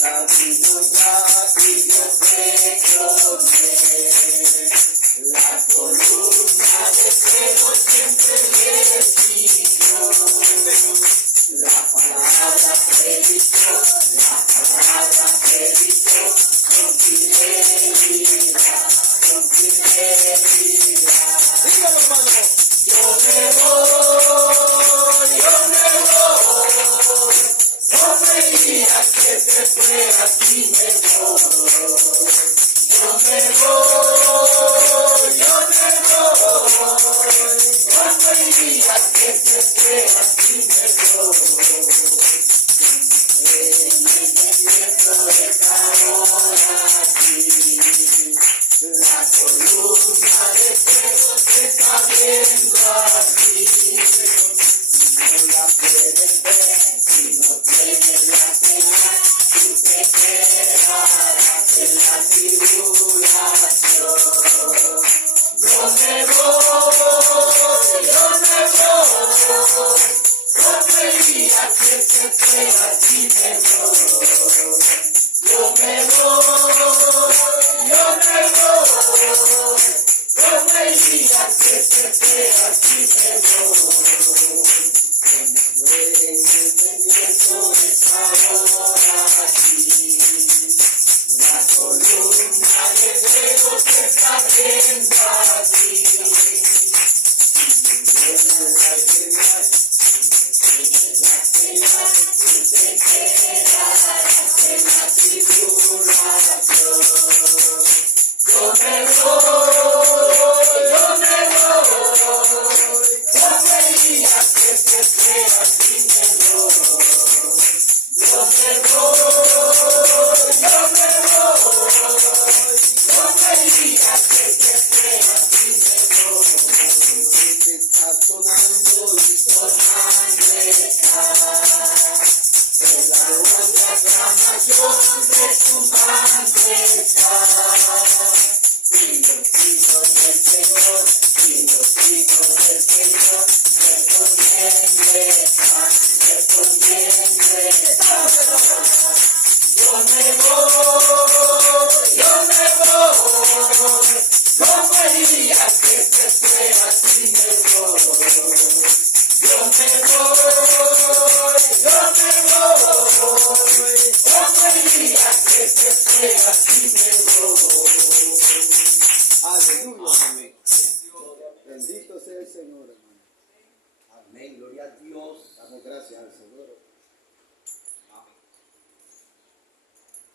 camino ya y Dios te promete. La columna de fuego siempre le siguió. La palabra predicó, con fidelidad, con fidelidad. Dígalo, hermano. Yo me voy, no creía que se fuera, así me voy. Yo me voy, no creía que se fuera, así me voy. En el desierto está ahora aquí, la columna de fuego se está viendo aquí. No la puedes ver si no tienes la señal, tú te quedarás en la tribulación. Yo me voy, no creía que se fuera, así me voy. Yo me voy, no creía que se fuera, así me voy. En el desierto está ahora aquí, la columna de fuego se está viendo aquí. Yo me voy, no creía que se fuera, así me voy. Yo me voy, no creía que se fuera, así me voy. Te está sonando y sonando está. El árbol de aclamación retumbando está. Y los hijos del Señor, respondiendo están. Yo me voy, no creía que se fuera, así me voy. Yo me voy, no creía que se fuera, así me voy. Aleluya, amén. Bendito sea el Señor, hermano. Amén, gloria a Dios. Damos gracias al Señor.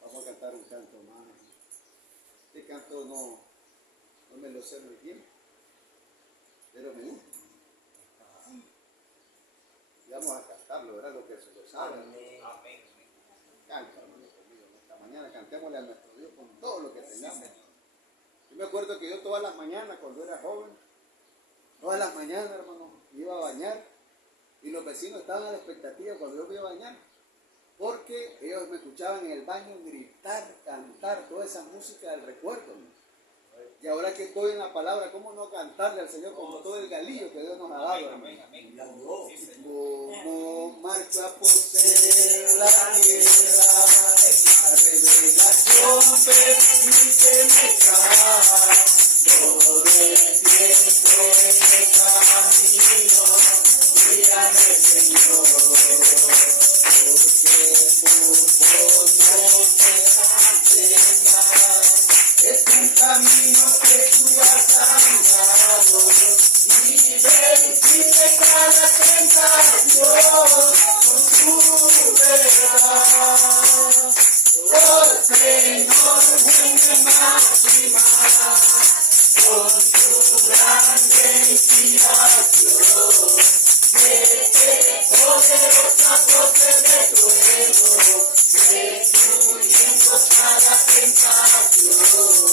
Vamos a cantar un canto más. Este canto no me lo sé muy bien, pero me gusta. Y vamos a cantarlo, ¿verdad? Lo que se lo sabe. Amén. Canta, hermano, conmigo. Esta mañana cantémosle a nuestro Dios con todo lo que tengamos. Yo me acuerdo que yo todas las mañanas, cuando era joven, todas las mañanas, hermano, iba a bañar y los vecinos estaban a la expectativa cuando yo me iba a bañar, porque ellos me escuchaban en el baño gritar, cantar toda esa música del recuerdo, ¿no? Y ahora que estoy en la palabra, ¿cómo no cantarle al Señor con todo el galillo que Dios nos ha dado? Amén, amén. Como marcha por ser la tierra, la revelación permíteme todo el tiempo en el camino, mírame Señor, porque es un camino que tú has andado y venciste cada tentación con tu verdad. Oh Señor, vuelve más y más con tu grande inspiración. Que poderosa procede tu ego, destruyendo cada tentación.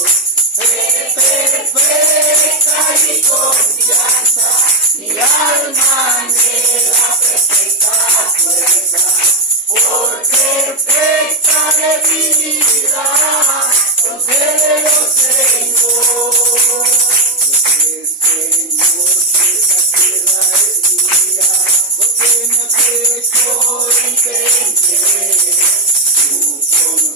Perfecta y confianza, mi alma anhela perfecta fuerza. Por perfecta debilidad, concédelo Señor. Porque me ha hecho entender tu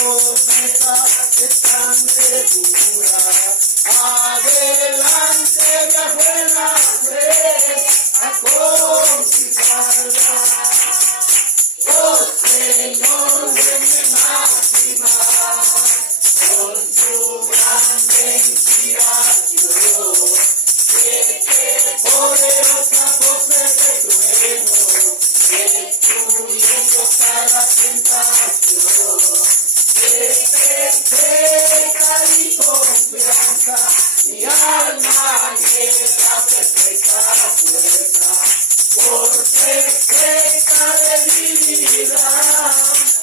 promesas están seguras. Adelante viajo en la fe a conquistarla. Oh Señor, denme máxima con tu grande inspiración. Que poderosa voz de trueno, destruyendo cada tentación. Perfecta y confianza, mi alma lleva perfecta fuerza. Por perfecta debilidad,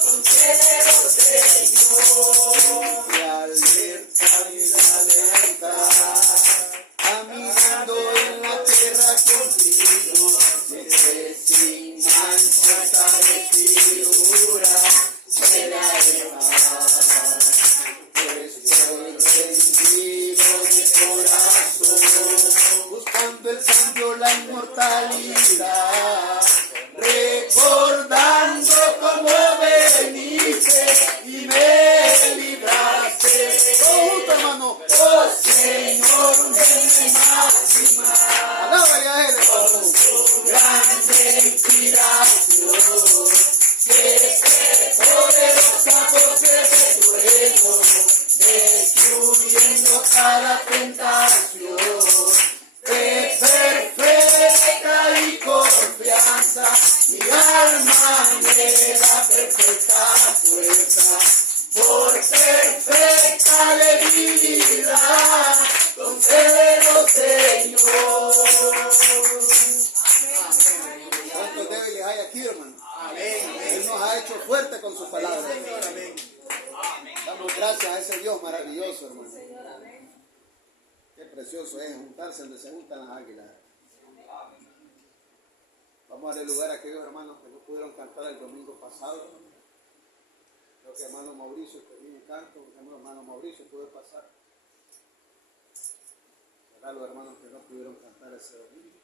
concédelo, Señor. Y alerta y alerta, caminando en la tierra contigo, que sin mancha esta vestidura será de paz. Pues estoy rendido de corazón, buscando el cambio, la inmortalidad, recordando cómo veniste y me libraste. Junto, hermano. Oh Señor, denme máxima. Alábale a él, hermano. Con grande inspiración, que poderosa voz de trueno, destruyendo cada tentación. De perfecta y confianza, mi alma anhela perfecta fuerza. Por perfecta debilidad, concédelo, Señor. ¿Cuántos débiles hay aquí, hermano? Él nos ha hecho fuerte con sus palabras. Damos gracias a ese Dios maravilloso, hermano. Qué precioso es juntarse donde se juntan las águilas. Vamos a darle lugar a aquellos hermanos que no pudieron cantar el domingo pasado. Creo que hermano Mauricio tenía canto, hermano Mauricio puede pasar. A los hermanos que no pudieron cantar ese domingo.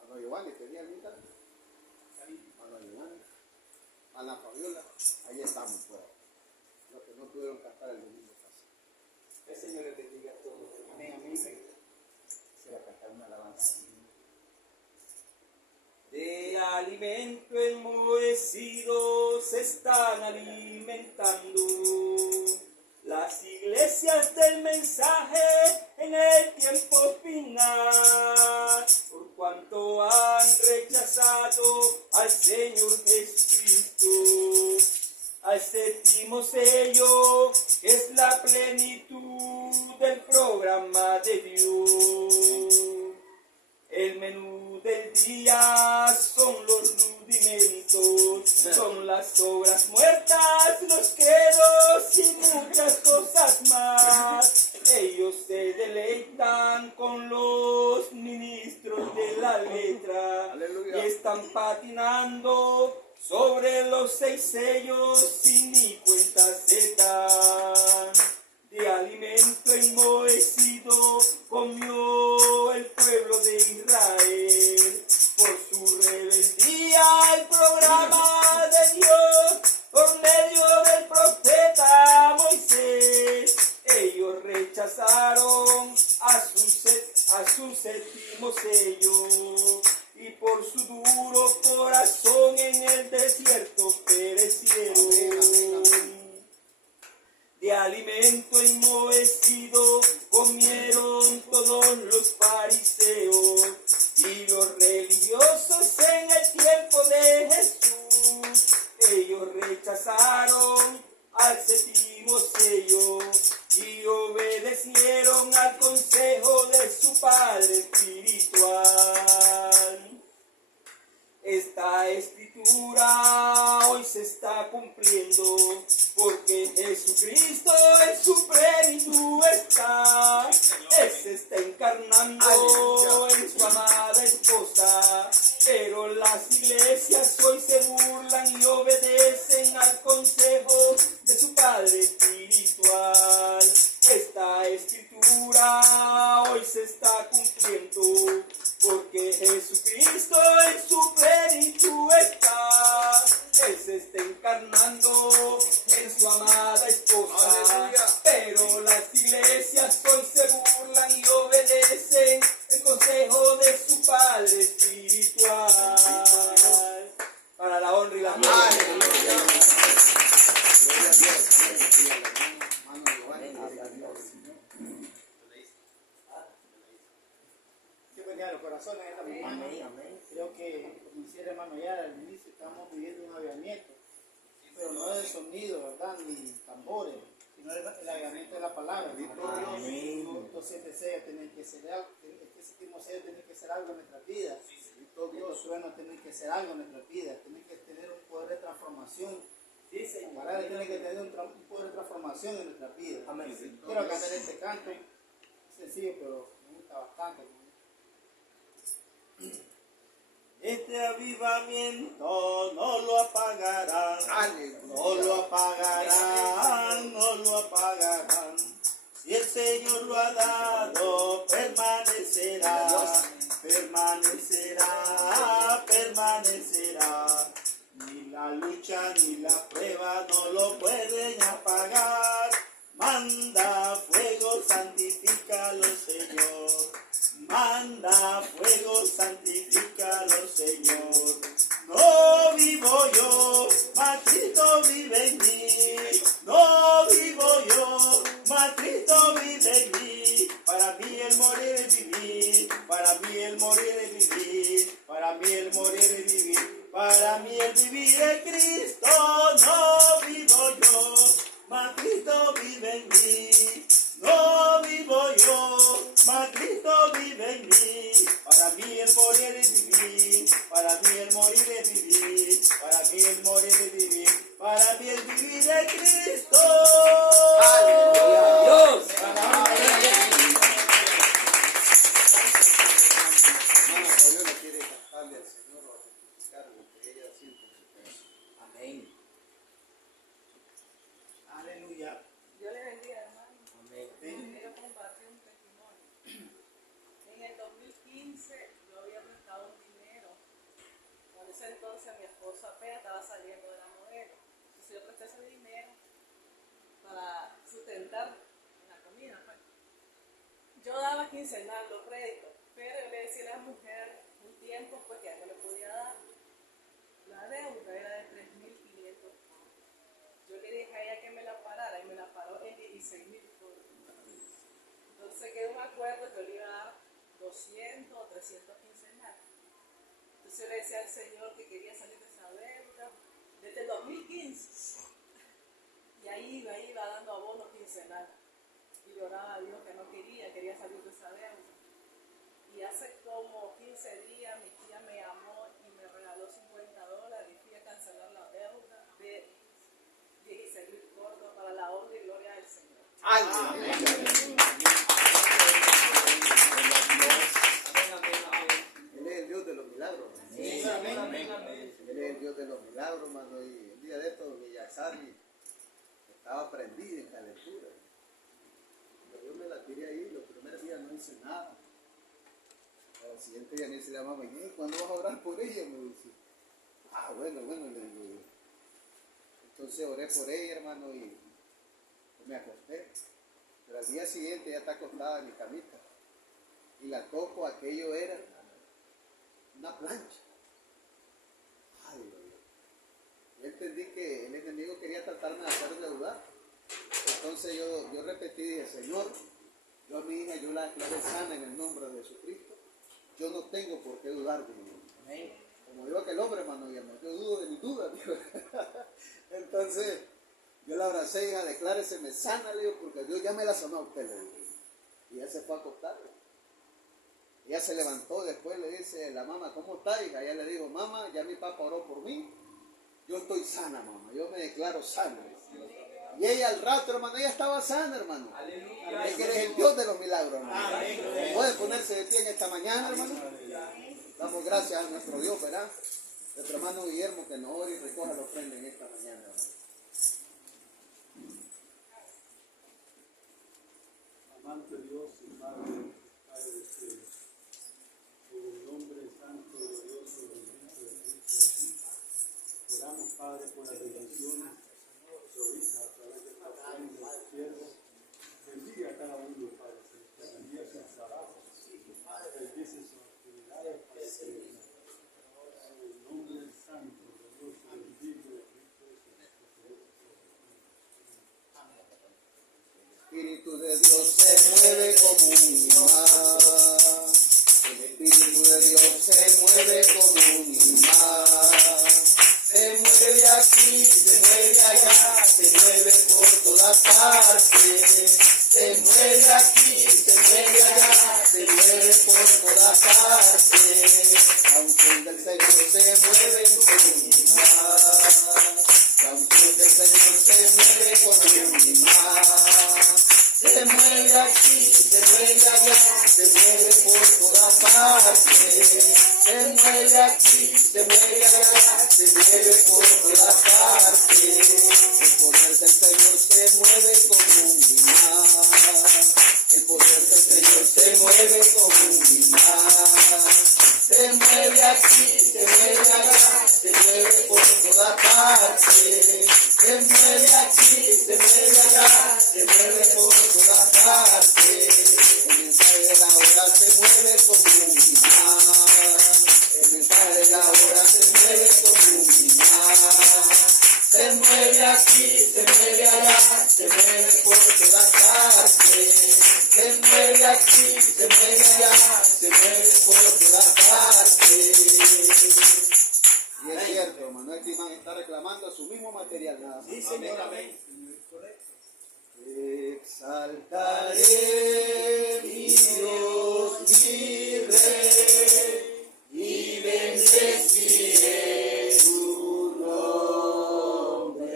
Hermano Giovanni tenía algún canto. Hermano Giovanni, Ana Fabiola, ahí estamos pues. Los que no pudieron cantar el domingo pasado. El Señor les bendiga a todos. Amén, amén. Se va a cantar una alabanza. De alimento enmohecido se están alimentando las iglesias del mensaje en el tiempo final, por cuanto han rechazado al Señor Jesucristo, al séptimo sello, que es la plenitud del programa de Dios. El menú del día son los rudimentos, son las obras muertas, los credos y muchas cosas más. Ellos se deleitan con los ministros de la letra. Aleluya. Y están patinando sobre los 6 sellos sin ni cuenta se dan. De alimento enmohecido comió el pueblo de Israel. Por su rebeldía el programa de Dios, por medio del profeta Moisés, ellos rechazaron a su séptimo sello. Y por su duro corazón en el desierto perecieron. De alimento enmohecido comieron todos los fariseos y los religiosos en el tiempo de Jesús. Ellos rechazaron al séptimo sello y obedecieron al consejo de su padre espiritual. Esta escritura hoy se está cumpliendo, porque Jesucristo en su plenitud está. Él se está encarnando en su amada esposa, pero las iglesias hoy se burlan y obedecen al consejo de su padre espiritual. Esta escritura hoy se está cumpliendo, porque Jesucristo en su plenitud encarnando en su amada esposa. Aleluya. Pero las iglesias hoy se burlan y obedecen el consejo de su Padre espiritual. Para la honra y la gloria. Aleluya. Gloria a Dios. Hermano Giovanni, gloria a Dios. Que bendiga los corazones esta mañana. Creo que, como decía el hermano ya al inicio, estamos viviendo un avivamiento, pero no de sonido, ¿verdad? Ni tambores, sino el avivamiento de la palabra. Entonces empecé a tener que ser algo, este séptimo sello tiene que ser algo en nuestras vidas. Estos truenos tienen que ser algo en nuestras vidas, tienen que tener un poder de transformación. La palabra tiene que tener un poder de transformación en nuestras vidas. Quiero cantar este canto, sencillo, pero me gusta bastante. Este avivamiento no lo apagarán, no lo apagarán, no lo apagarán. Si el Señor lo ha dado, permanecerá, permanecerá, permanecerá. Ni la lucha ni la prueba no lo pueden apagar. Manda fuego, santifícalo, Señor. Manda fuego, santifícalo, Señor. No vivo yo, mas Cristo vive en mí. No vivo yo, mas Cristo vive en mí. Para mí el morir es vivir. Para mí el morir es vivir. Para mí el morir es vivir. Para mí el vivir es Cristo. No vivo yo, mas Cristo vive en mí. No vivo yo, mas Cristo vive en mí. Para mí el morir es vivir. Para mí el morir es vivir. Para mí el morir es vivir. Para mí el vivir es Cristo. ¡Aleluya! Dios. Hermano, Dios le quiere cantarle al Señor o a testificar lo que ella siente en su corazón. Amén. Aleluya. Dios le bendiga, hermano. Amén. Quiero compartir un testimonio. En el 2015 yo había prestado un dinero. Por ese entonces mi esposo apenas estaba saliendo de la modelo. Entonces yo presté ese dinero para sustentar la comida. Pues. Yo daba quincenal los créditos, pero yo le decía a la mujer un tiempo pues que ya no le podía dar. La deuda era de 3.500. Yo le dije a ella que me la parara y me la paró en 16.000 cosas. Entonces quedó un acuerdo que yo le iba a dar 200 o 300 quincenales. Entonces yo le decía al Señor que quería salir de esa deuda desde el 2015. Y ahí iba dando abonos quincenales. Y le oraba a Dios que no quería salir de esa deuda. Y hace como 15 días mi tía me llamó y me regaló $50 y fui a cancelar la deuda de 16.000 Córdoba para la honra y gloria del Señor. ¡Aleluya! Él es el Dios de los milagros. Él es el Dios de los milagros, hermano. Y el día de esto, mi Yaxari estaba prendida en calentura. Pero yo me la tiré ahí, los primeros días no hice nada. Al siguiente día me dice la mamá, ¿cuándo vas a orar por ella? Me dice, bueno, le digo. Entonces oré por ella, hermano, y me acosté. Pero al día siguiente ya está acostada en mi camita. Y la toco, aquello era una plancha. Ay, Dios. Yo entendí que el enemigo quería tratarme de hacerle dudar. Entonces yo repetí y dije, Señor, yo a mi hija yo la declaré sana en el nombre de Jesucristo. Yo no tengo por qué dudar de mi hija. Como digo aquel hombre, hermano, yo dudo de mi duda. Entonces yo la abracé, hija, decláreseme sana, le digo, porque Dios ya me la sanó a usted, le digo. Y ella se fue a acostar. Ella se levantó, después le dice la mamá, ¿cómo está, hija? Ella le dijo, mamá, ya mi papá oró por mí. Yo estoy sana, mamá, yo me declaro sana. Y ella al rato, hermano, ella estaba sana, hermano. Aleluya. Es que eres el Dios de los milagros, hermano. Amén. Puede ponerse de pie en esta mañana, hermano. Damos gracias a nuestro Dios, ¿verdad? Nuestro hermano Guillermo que nos ore y recoja la ofrenda en esta mañana, hermano. Amante Dios y Padre del cielo, por el nombre santo, glorioso, bendito de Cristo Jesús, oramos, Padre, por la bendición allá, se mueve por todas partes. Se mueve aquí, se mueve allá, se mueve por todas partes. La unción del Señor se mueve en comunidad. La unción del Señor se mueve con comunidad. Se mueve aquí, se mueve allá, se mueve por todas partes. Se mueve aquí, se mueve allá, se mueve por todas partes. El poder del Señor se mueve como unidad. El poder del Señor se mueve como unidad. Se mueve aquí, se mueve allá, se mueve por todas partes. Se mueve aquí, se mueve allá, se mueve por todas partes. El mensaje de la hora se mueve como unidad. El mensaje de la hora se mueve como unidad. Se mueve aquí, se mueve allá, se mueve por todas partes. Se mueve aquí, se mueve allá, se mueve por todas partes. Y es cierto, Manuel Timán está reclamando su mismo material, nada más. Sí, Señor, amén. Exaltaré mi Dios, mi Rey, y bendeciré su nombre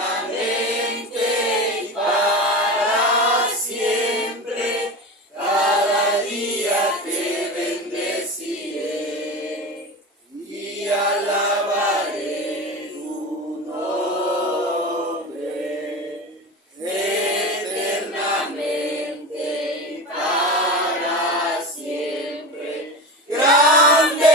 eternamente y para siempre. Cada día te bendeciré y alabaré tu nombre eternamente y para siempre. Grande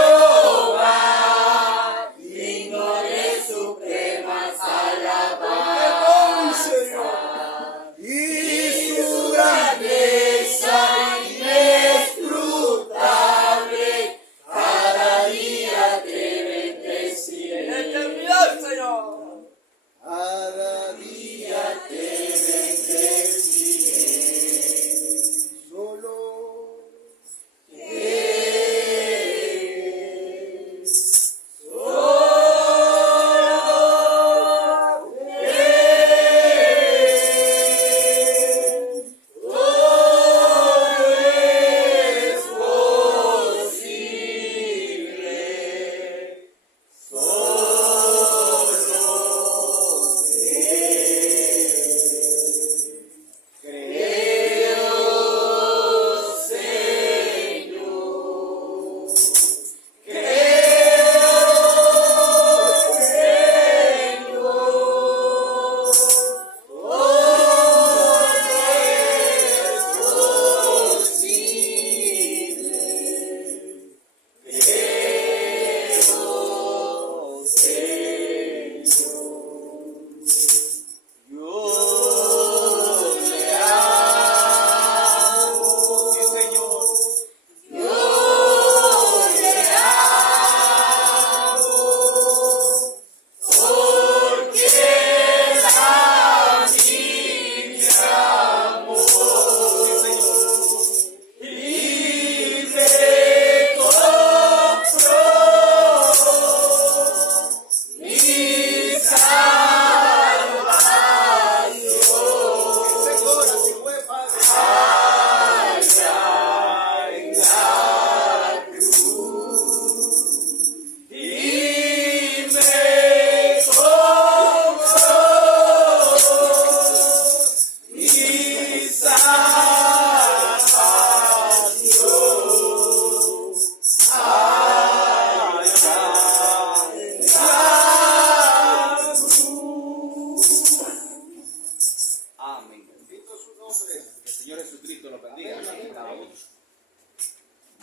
Jehová, digno de supremas alabanzas, y su grandeza inescrutable, cada día te bendeciré. ¡Eternidad, Señor! Cada día Te bendeciré. solo.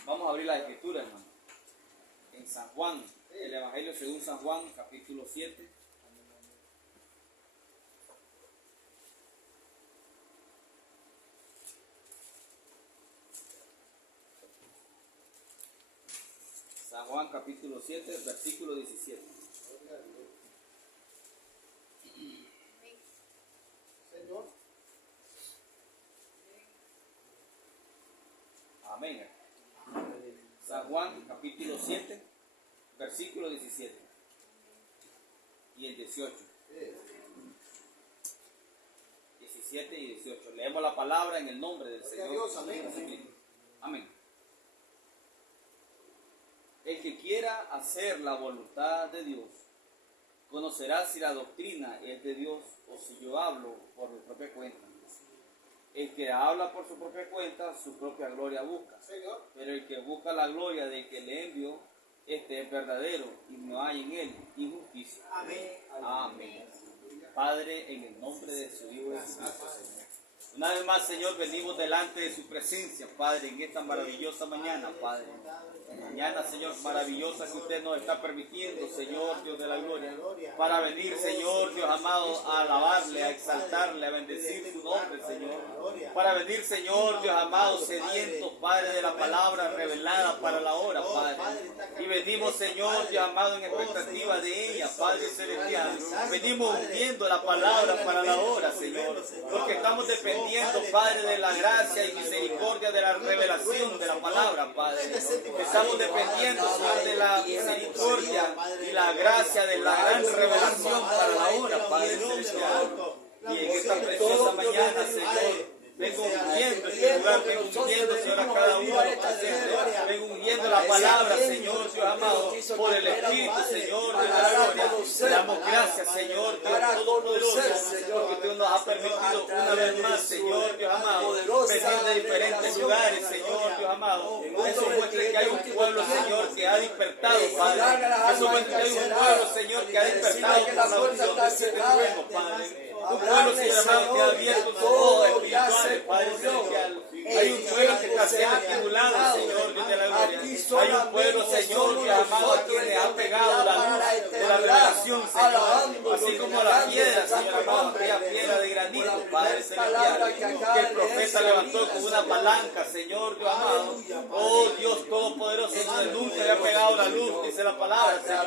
Vamos a abrir la escritura, hermano. En San Juan, el Evangelio según San Juan, capítulo 7. San Juan, capítulo 7, versículo 17. Señor. Amén. San Juan capítulo 7, versículo 17 y el 18. 17 y 18. Leemos la palabra en el nombre del Señor. Dios, amén. Amén. El que quiera hacer la voluntad de Dios conocerá si la doctrina es de Dios o si yo hablo por mi propia cuenta. El que habla por su propia cuenta, su propia gloria busca. Pero el que busca la gloria del que le envió, este es verdadero y no hay en él injusticia. Amén. Amén. Padre, en el nombre de su Hijo Jesucristo, Señor. Una vez más, Señor, venimos delante de su presencia, Padre, en esta maravillosa mañana, Padre. Mañana, Señor, maravillosa que usted nos está permitiendo, Señor, Dios de la gloria, para venir, Señor, Dios amado, a alabarle, a exaltarle, a bendecir su nombre, Señor. Para venir, Señor, Dios amado, sedientos, Padre, de la palabra revelada para la hora, Padre. Y venimos, Señor, Dios amado, en expectativa de ella, Padre celestial. Venimos viendo la palabra para la hora, Señor, porque estamos dependiendo, Padre, de la gracia y misericordia de la revelación de la palabra, Padre. Estamos dependiendo, Señor, de la misericordia y la gracia de la gran revelación para la hora, Padre celestial. Y en esta preciosa mañana, Señor, vengo ungiendo este lugar, vengo ungiendo, Señor, a cada uno de los pacientes. Vengo ungiendo la palabra, Señor, Dios amado, por el Espíritu, Señor, de la gloria. Le damos gracias, Señor, Dios Todopoderoso, porque tú nos has permitido una vez más, Señor, Dios amado, venir de diferentes lugares, Señor, Dios amado. Eso muestra que hay un pueblo, Señor, que ha despertado, Padre. Eso muestra que hay un pueblo, Señor, que ha despertado por la unción de siete truenos, Padre. Un pueblo, Señor amado, que ha abierto sus ojos espirituales, Padre celestial. Hay un pueblo que está siendo estimulado, Señor, Dios de la gloria. Hay un pueblo, Señor, Dios amado, a quien le ha pegado la luz de la revelación, Señor. Así como la piedra, Señor amado, aquella piedra de granito, Padre celestial, que el profeta levantó con una palanca, Señor, Dios amado. Oh, Dios Todopoderoso, Señor, nunca le ha pegado la luz, dice la palabra, Señor.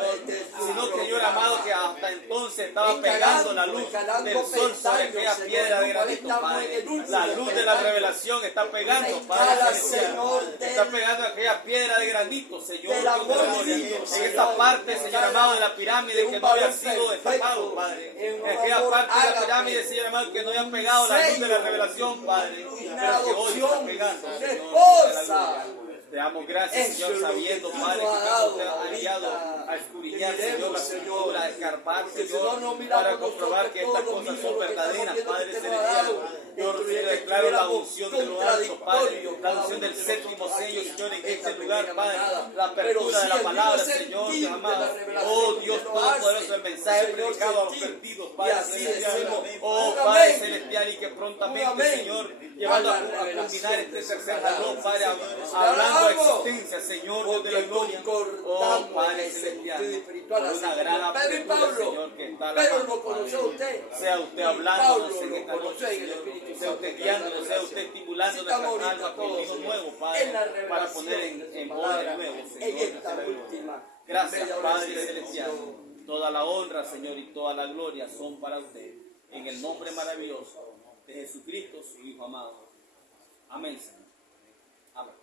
Sino que, Señor amado, que hasta entonces estaba pegando la luz del sol sobre aquella piedra de granito, Padre. La luz de la revelación está pegando, Padre celestial. Está pegando aquella piedra de granito, Señor, Dios de la gloria. En esta parte, Señor amado, de la pirámide que no había sido destapado, Padre. En aquella parte de la pirámide, Señor amado, que no había pegado la luz de la revelación, Padre. Pero que hoy está pegando, Señor, Dios de la gloria. Te damos gracias, Señor, sabiendo, Padre, que usted ha enviado a escudriñar, Señor, la escritura, a escarpar, Señor, para comprobar que estas cosas son verdaderas, Padre celestial. Yo declaro la unción de lo alto, Padre, la unción del séptimo sello, Señor, en este lugar, Padre, la apertura de la palabra, Señor, Dios amado. Oh, Dios Todopoderoso, el mensaje predicado a los perdidos, Padre celestial. Oh, Padre celestial, y que prontamente, Señor, llevando a culminar este tercer jalón, Padre, hablando de existencia, Señor, Dios de la gloria. Oh, Padre celestial, una gran apertura, Señor, que está a la mano, Padre. Sea usted hablándonos en esta noche, Señor. Sea usted guiándonos, sea usted estimulando nuestras almas con vino nuevo, Padre, para poner en voz de nuevo, Señor. Gracias, Padre celestial. Toda la honra, Señor, y toda la gloria son para usted. En el nombre maravilloso de Jesucristo, su Hijo amado. Amén, Señor. Amén.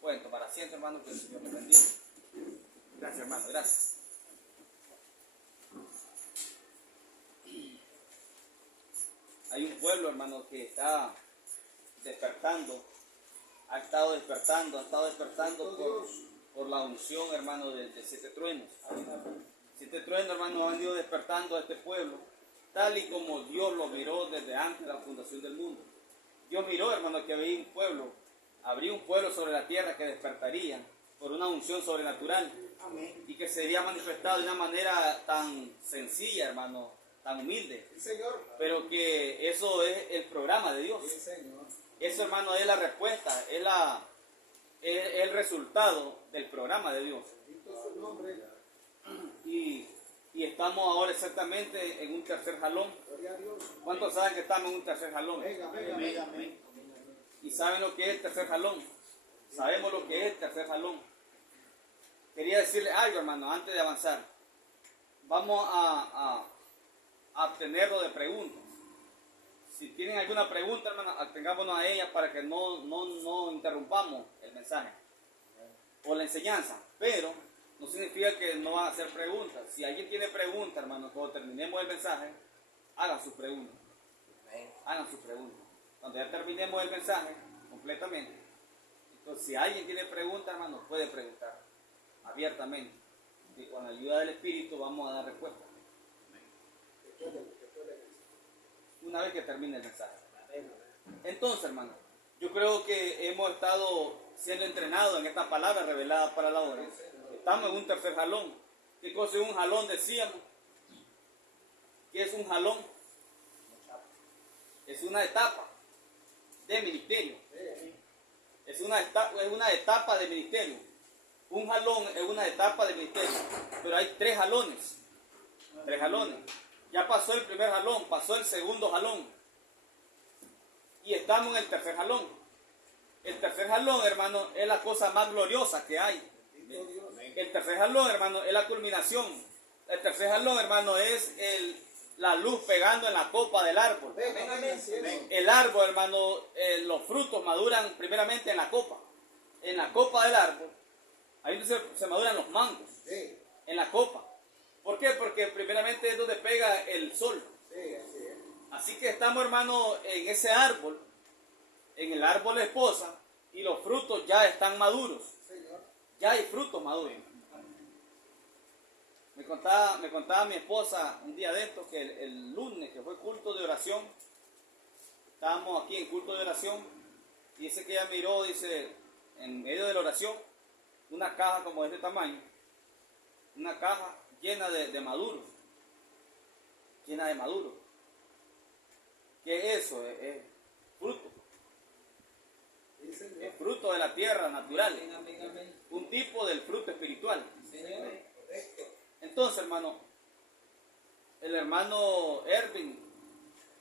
Pueden tomar asiento, hermano, que el Señor les bendiga. Gracias, hermano, gracias. Hay un pueblo, hermano, que está despertando, ha estado despertando por la unción, hermano, de siete truenos. Siete truenos, hermano, han ido despertando a este pueblo, tal y como Dios lo miró desde antes de la fundación del mundo. Dios miró, hermano, que habría un pueblo sobre la tierra que despertaría por una unción sobrenatural. Amén. Y que sería manifestado de una manera tan sencilla, hermano, tan humilde, sí, Señor. Pero que eso es el programa de Dios. Sí, Señor. Eso, hermano, es la respuesta, es el resultado del programa de Dios. Y estamos ahora exactamente en un tercer jalón. ¿Cuántos saben que estamos en un tercer jalón? Amén. ¿Y saben lo que es el tercer jalón? Sabemos lo que es el tercer jalón. Quería decirle algo, hermano, antes de avanzar. Vamos a abstenerlo de preguntas. Si tienen alguna pregunta, hermano, atengámonos a ella para que no interrumpamos el mensaje. o la enseñanza, pero no significa que no van a hacer preguntas. Si alguien tiene preguntas, hermano, cuando terminemos el mensaje, hagan sus preguntas. Hagan sus preguntas. Cuando ya terminemos el mensaje completamente, entonces si alguien tiene preguntas, hermano, puede preguntar abiertamente. Y con la ayuda del Espíritu vamos a dar respuesta. Una vez que termine el mensaje. Entonces, hermano, yo creo que hemos estado siendo entrenados en esta palabra revelada para la hora. Estamos en un tercer jalón. ¿Qué cosa es un jalón? Decíamos. ¿Qué es un jalón? Es una etapa de ministerio. Es una etapa de ministerio. Un jalón es una etapa de ministerio. Pero hay 3 jalones. 3 jalones. Ya pasó el primer jalón, pasó el segundo jalón. Y estamos en el tercer jalón. El tercer jalón, hermano, es la cosa más gloriosa que hay. El tercer jalón, hermano, es la culminación. El tercer jalón, hermano, es la luz pegando en la copa del árbol. El árbol, hermano, los frutos maduran primeramente en la copa. En la copa del árbol, ahí se maduran los mangos. En la copa. ¿Por qué? Porque primeramente es donde pega el sol. Así que estamos, hermano, en ese árbol, en el árbol de esposa, y los frutos ya están maduros. Ya hay frutos maduros. Me contaba mi esposa un día de estos que el lunes, que fue culto de oración, estábamos aquí en culto de oración, y dice que ella miró, dice, en medio de la oración, una caja como de este tamaño, una caja llena de maduros, llena de maduros. ¿Qué es eso? Es fruto. Es fruto de la tierra natural. Un tipo del fruto espiritual. Entonces, hermano, el hermano Erwin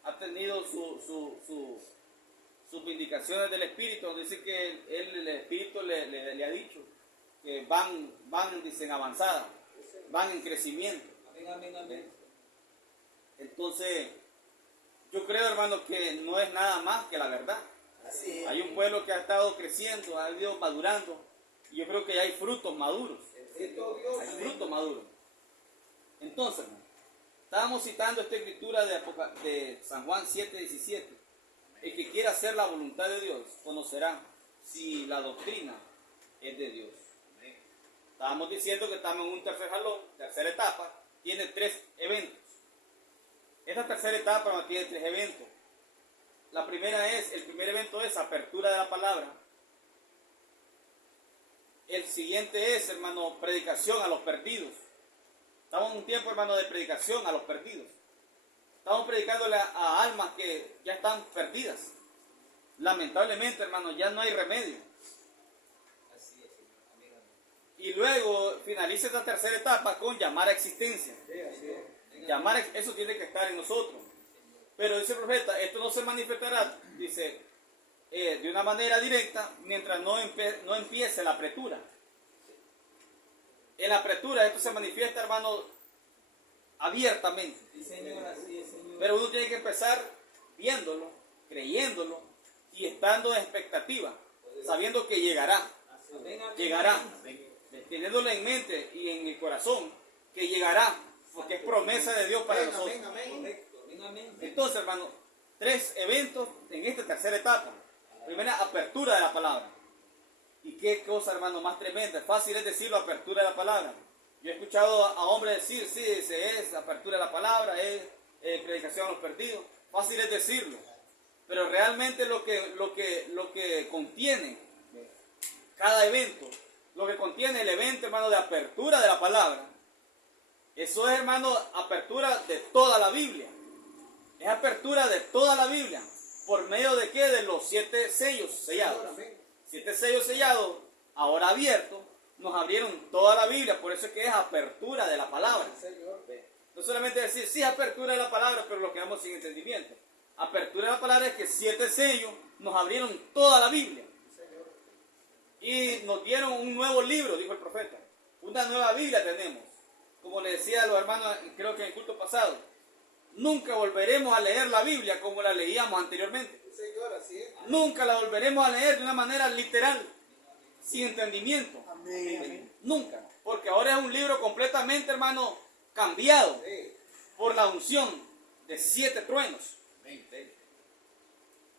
ha tenido sus vindicaciones del Espíritu, donde dice que el Espíritu le ha dicho que van dicen, avanzada, van en crecimiento. Entonces, yo creo, hermano, que no es nada más que la verdad. Hay un pueblo que ha estado creciendo, ha ido madurando, y yo creo que ya hay frutos maduros. Hay frutos maduros. Entonces, hermano, estábamos citando esta escritura de San Juan 7:17. El que quiera hacer la voluntad de Dios conocerá si la doctrina es de Dios. Estábamos diciendo que estamos en un tercer jalón, tercera etapa, tiene 3 eventos. Esta tercera etapa tiene 3 eventos. El primer evento es apertura de la palabra. El siguiente es, hermano, predicación a los perdidos. Estamos en un tiempo, hermano, de predicación a los perdidos. Estamos predicándole a almas que ya están perdidas. Lamentablemente, hermano, ya no hay remedio. Y luego finaliza esta tercera etapa con llamar a existencia. Eso tiene que estar en nosotros. Pero dice el profeta, esto no se manifestará, dice, de una manera directa mientras no empiece la apertura. En la apertura esto se manifiesta, hermano, abiertamente. Pero uno tiene que empezar viéndolo, creyéndolo y estando en expectativa, sabiendo que llegará. Llegará. Teniéndolo en mente y en el corazón, que llegará, porque es promesa de Dios para nosotros. Entonces, hermano, 3 eventos en esta tercera etapa. Primera, apertura de la palabra. Y qué cosa, hermano, más tremenda. Fácil es decirlo, apertura de la palabra. Yo he escuchado a hombres decir, sí, es apertura de la palabra, es predicación a los perdidos. Fácil es decirlo. Pero realmente lo que contiene cada evento, lo que contiene el evento, hermano, de apertura de la palabra, eso es, hermano, apertura de toda la Biblia. Es apertura de toda la Biblia. ¿Por medio de qué? De los 7 sellos sellados. 7 sellos sellados, ahora abiertos, nos abrieron toda la Biblia. Por eso es que es apertura de la palabra. No solamente decir, sí, apertura de la palabra, pero lo quedamos sin entendimiento. Apertura de la palabra es que 7 sellos nos abrieron toda la Biblia. Y nos dieron un nuevo libro, dijo el profeta. Una nueva Biblia tenemos. Como le decía a los hermanos, creo que en el culto pasado, nunca volveremos a leer la Biblia como la leíamos anteriormente. Nunca la volveremos a leer de una manera literal. sin entendimiento. Amén. Nunca. Porque ahora es un libro completamente, hermano, cambiado por la unción de 7 truenos.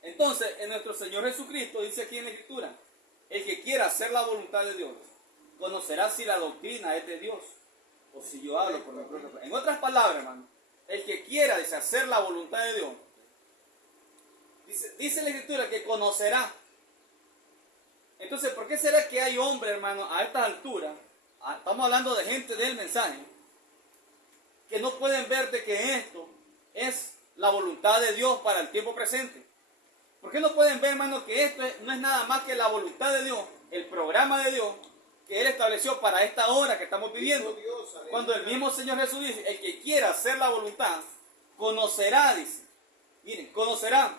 Entonces, en nuestro Señor Jesucristo dice aquí en la Escritura, el que quiera hacer la voluntad de Dios, conocerá si la doctrina es de Dios o si yo hablo por mi propia cuenta. En otras palabras, hermano, el que quiera hacer la voluntad de Dios, dice la Escritura que conocerá. Entonces, ¿por qué será que hay hombres, hermano, a estas alturas, estamos hablando de gente del mensaje, que no pueden ver de que esto es la voluntad de Dios para el tiempo presente? ¿Por qué no pueden ver, hermano, que esto no es nada más que la voluntad de Dios, el programa de Dios que Él estableció para esta hora que estamos viviendo? Cuando el mismo Señor Jesús dice, el que quiera hacer la voluntad, conocerá, dice. Miren, conocerá.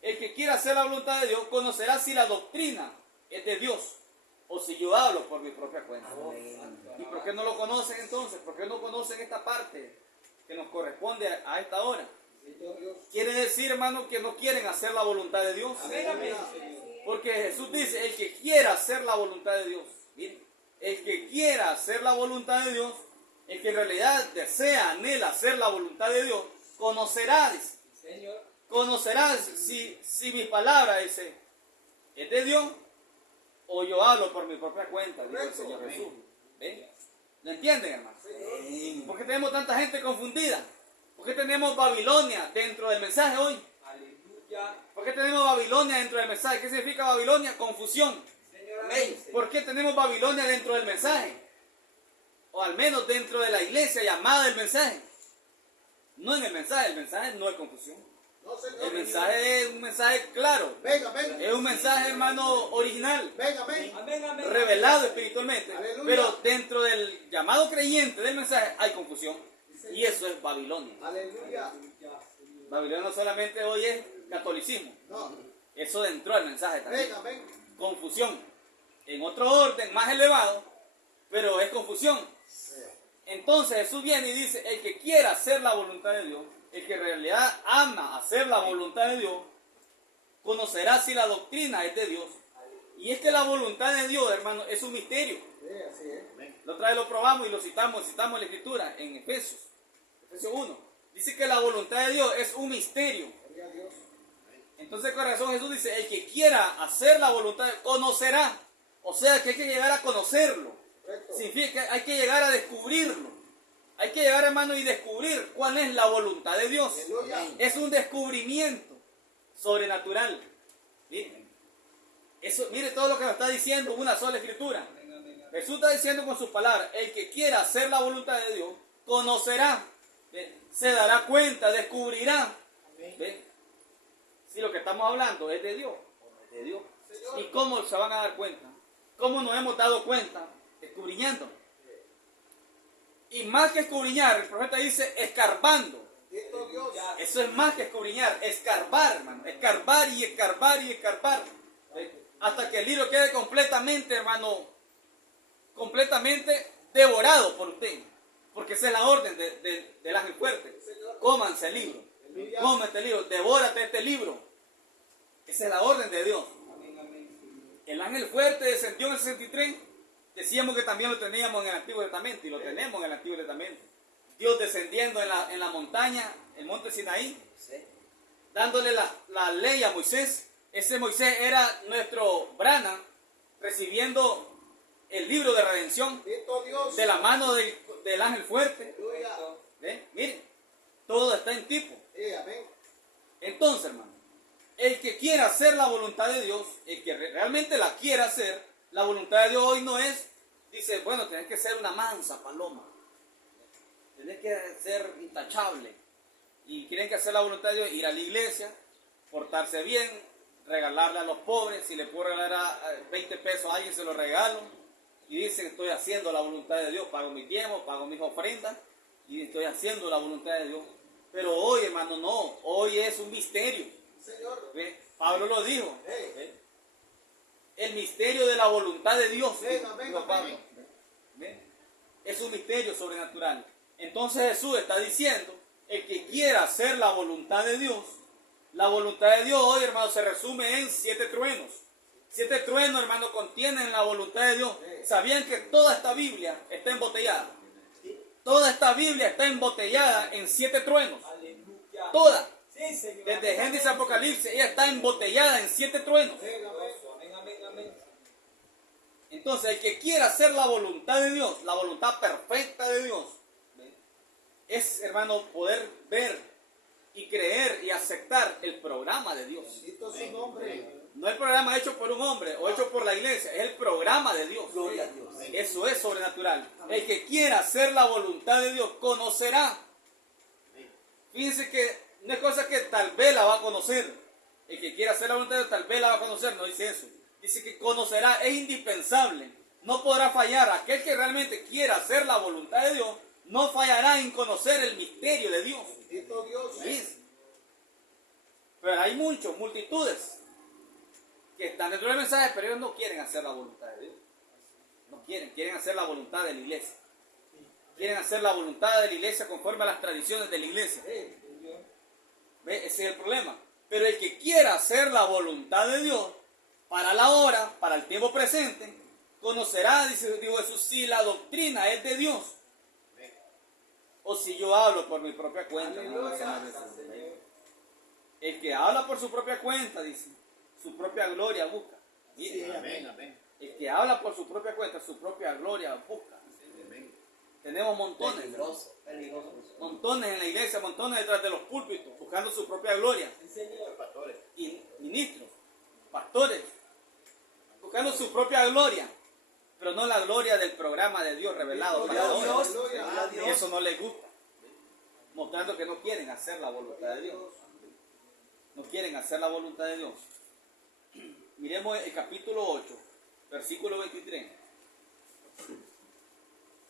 El que quiera hacer la voluntad de Dios, conocerá si la doctrina es de Dios o si yo hablo por mi propia cuenta. ¿Y por qué no lo conocen entonces? ¿Por qué no conocen esta parte que nos corresponde a esta hora? Quiere decir, hermano, que no quieren hacer la voluntad de Dios. Porque Jesús dice, el que quiera hacer la voluntad de Dios. Miren, el que quiera hacer la voluntad de Dios, el que en realidad desea, anhela hacer la voluntad de Dios, conocerá, dice. Conocerá si mi palabra, dice, es de Dios o yo hablo por mi propia cuenta, dice el Señor Jesús. ¿Ven? ¿Lo entienden, hermano? ¿Por qué tenemos tanta gente confundida? ¿Por qué tenemos Babilonia dentro del mensaje hoy? ¿Por qué tenemos Babilonia dentro del mensaje? ¿Qué significa Babilonia? Confusión. ¿Por qué tenemos Babilonia dentro del mensaje? O al menos dentro de la iglesia llamada el mensaje. No en el mensaje no es confusión. El mensaje es un mensaje claro. Es un mensaje, hermano, original. Revelado espiritualmente. Pero dentro del llamado creyente del mensaje hay confusión. Y eso es Babilonia. Babilonia no solamente hoy es catolicismo. Eso entró al mensaje también. Confusión. En otro orden más elevado, pero es confusión. Entonces Jesús viene y dice, el que quiera hacer la voluntad de Dios, el que en realidad ama hacer la voluntad de Dios, conocerá si la doctrina es de Dios. Y es que la voluntad de Dios, hermano, es un misterio. La otra vez lo probamos y lo citamos en la Escritura, en Efesios 1. Dice que la voluntad de Dios es un misterio. Entonces con razón Jesús dice, el que quiera hacer la voluntad de Dios, conocerá. O sea que hay que llegar a conocerlo. Significa que hay que llegar a descubrirlo. Hay que llegar, hermano, y descubrir cuál es la voluntad de Dios. Es un descubrimiento sobrenatural. Miren, eso, mire todo lo que nos está diciendo una sola escritura. Jesús está diciendo con sus palabras, el que quiera hacer la voluntad de Dios, conocerá, se dará cuenta, descubrirá. Si lo que estamos hablando es de Dios o no es de Dios. ¿Y cómo se van a dar cuenta? ¿Cómo nos hemos dado cuenta? Escudriñando. Y más que escudriñar, el profeta dice escarbando. Eso es más que escudriñar, escarbar, hermano. Escarbar y escarbar y escarbar. Hasta que el libro quede completamente, hermano, completamente devorado por usted. Porque esa es la orden del ángel fuerte. Cómanse el libro. Cómete este libro, devórate este libro. Esa es la orden de Dios. El ángel fuerte descendió en el 63. Decíamos que también lo teníamos en el Antiguo Testamento y lo tenemos en el Antiguo Testamento. Dios descendiendo en la montaña, el monte Sinaí, dándole la ley a Moisés. Ese Moisés era nuestro Brana, recibiendo el libro de redención de la mano del ángel fuerte. Miren, todo está en tipo. Entonces, hermano, el que quiera hacer la voluntad de Dios, el que realmente la quiera hacer, la voluntad de Dios hoy no es, dice, bueno, tenés que ser una mansa paloma, tenés que ser intachable, y quieren que hacer la voluntad de Dios, ir a la iglesia, portarse bien, regalarle a los pobres, si le puedo regalar 20 pesos a alguien se los regalo, y dicen, estoy haciendo la voluntad de Dios, pago mi tiempo, pago mis ofrendas, y estoy haciendo la voluntad de Dios. Pero hoy, hermano, no, hoy es un misterio. Pablo lo dijo. El misterio de la voluntad de Dios. Dijo Pablo. Es un misterio sobrenatural. Entonces Jesús está diciendo, el que quiera hacer la voluntad de Dios, la voluntad de Dios hoy, hermano, se resume en 7 truenos. 7 truenos, hermano, contienen la voluntad de Dios. ¿Sabían que toda esta Biblia está embotellada? Toda esta Biblia está embotellada en 7 truenos. Toda. Desde Génesis a Apocalipsis, ella está embotellada en 7 truenos. Entonces, el que quiera hacer la voluntad de Dios, la voluntad perfecta de Dios, es, hermano, poder ver y creer y aceptar el programa de Dios. No el programa hecho por un hombre o hecho por la iglesia, es el programa de Dios. Gloria a Dios. Eso es sobrenatural. El que quiera hacer la voluntad de Dios conocerá. Fíjense que no es cosa que tal vez la va a conocer. El que quiera hacer la voluntad de Dios tal vez la va a conocer, no dice eso. Dice que conocerá, es indispensable. No podrá fallar. Aquel que realmente quiera hacer la voluntad de Dios no fallará en conocer el misterio de Dios. ¿Sí? Pero hay multitudes que están dentro del mensaje, pero ellos no quieren hacer la voluntad de Dios. No quieren hacer la voluntad de la iglesia. Quieren hacer la voluntad de la iglesia conforme a las tradiciones de la iglesia. ¿Ve? Ese es el problema. Pero el que quiera hacer la voluntad de Dios, para la hora, para el tiempo presente, conocerá, dijo Jesús, si la doctrina es de Dios. O si yo hablo por mi propia cuenta. El que habla por su propia cuenta, dice, su propia gloria busca. El que habla por su propia cuenta, su propia gloria busca. Tenemos montones. Montones en la iglesia, montones detrás de los púlpitos, buscando su propia gloria. Y ministros, pastores, buscando su propia gloria, pero no la gloria del programa de Dios revelado para Dios. Y eso no les gusta, mostrando que no quieren hacer la voluntad de Dios. No quieren hacer la voluntad de Dios. Miremos el capítulo 8, versículo 23.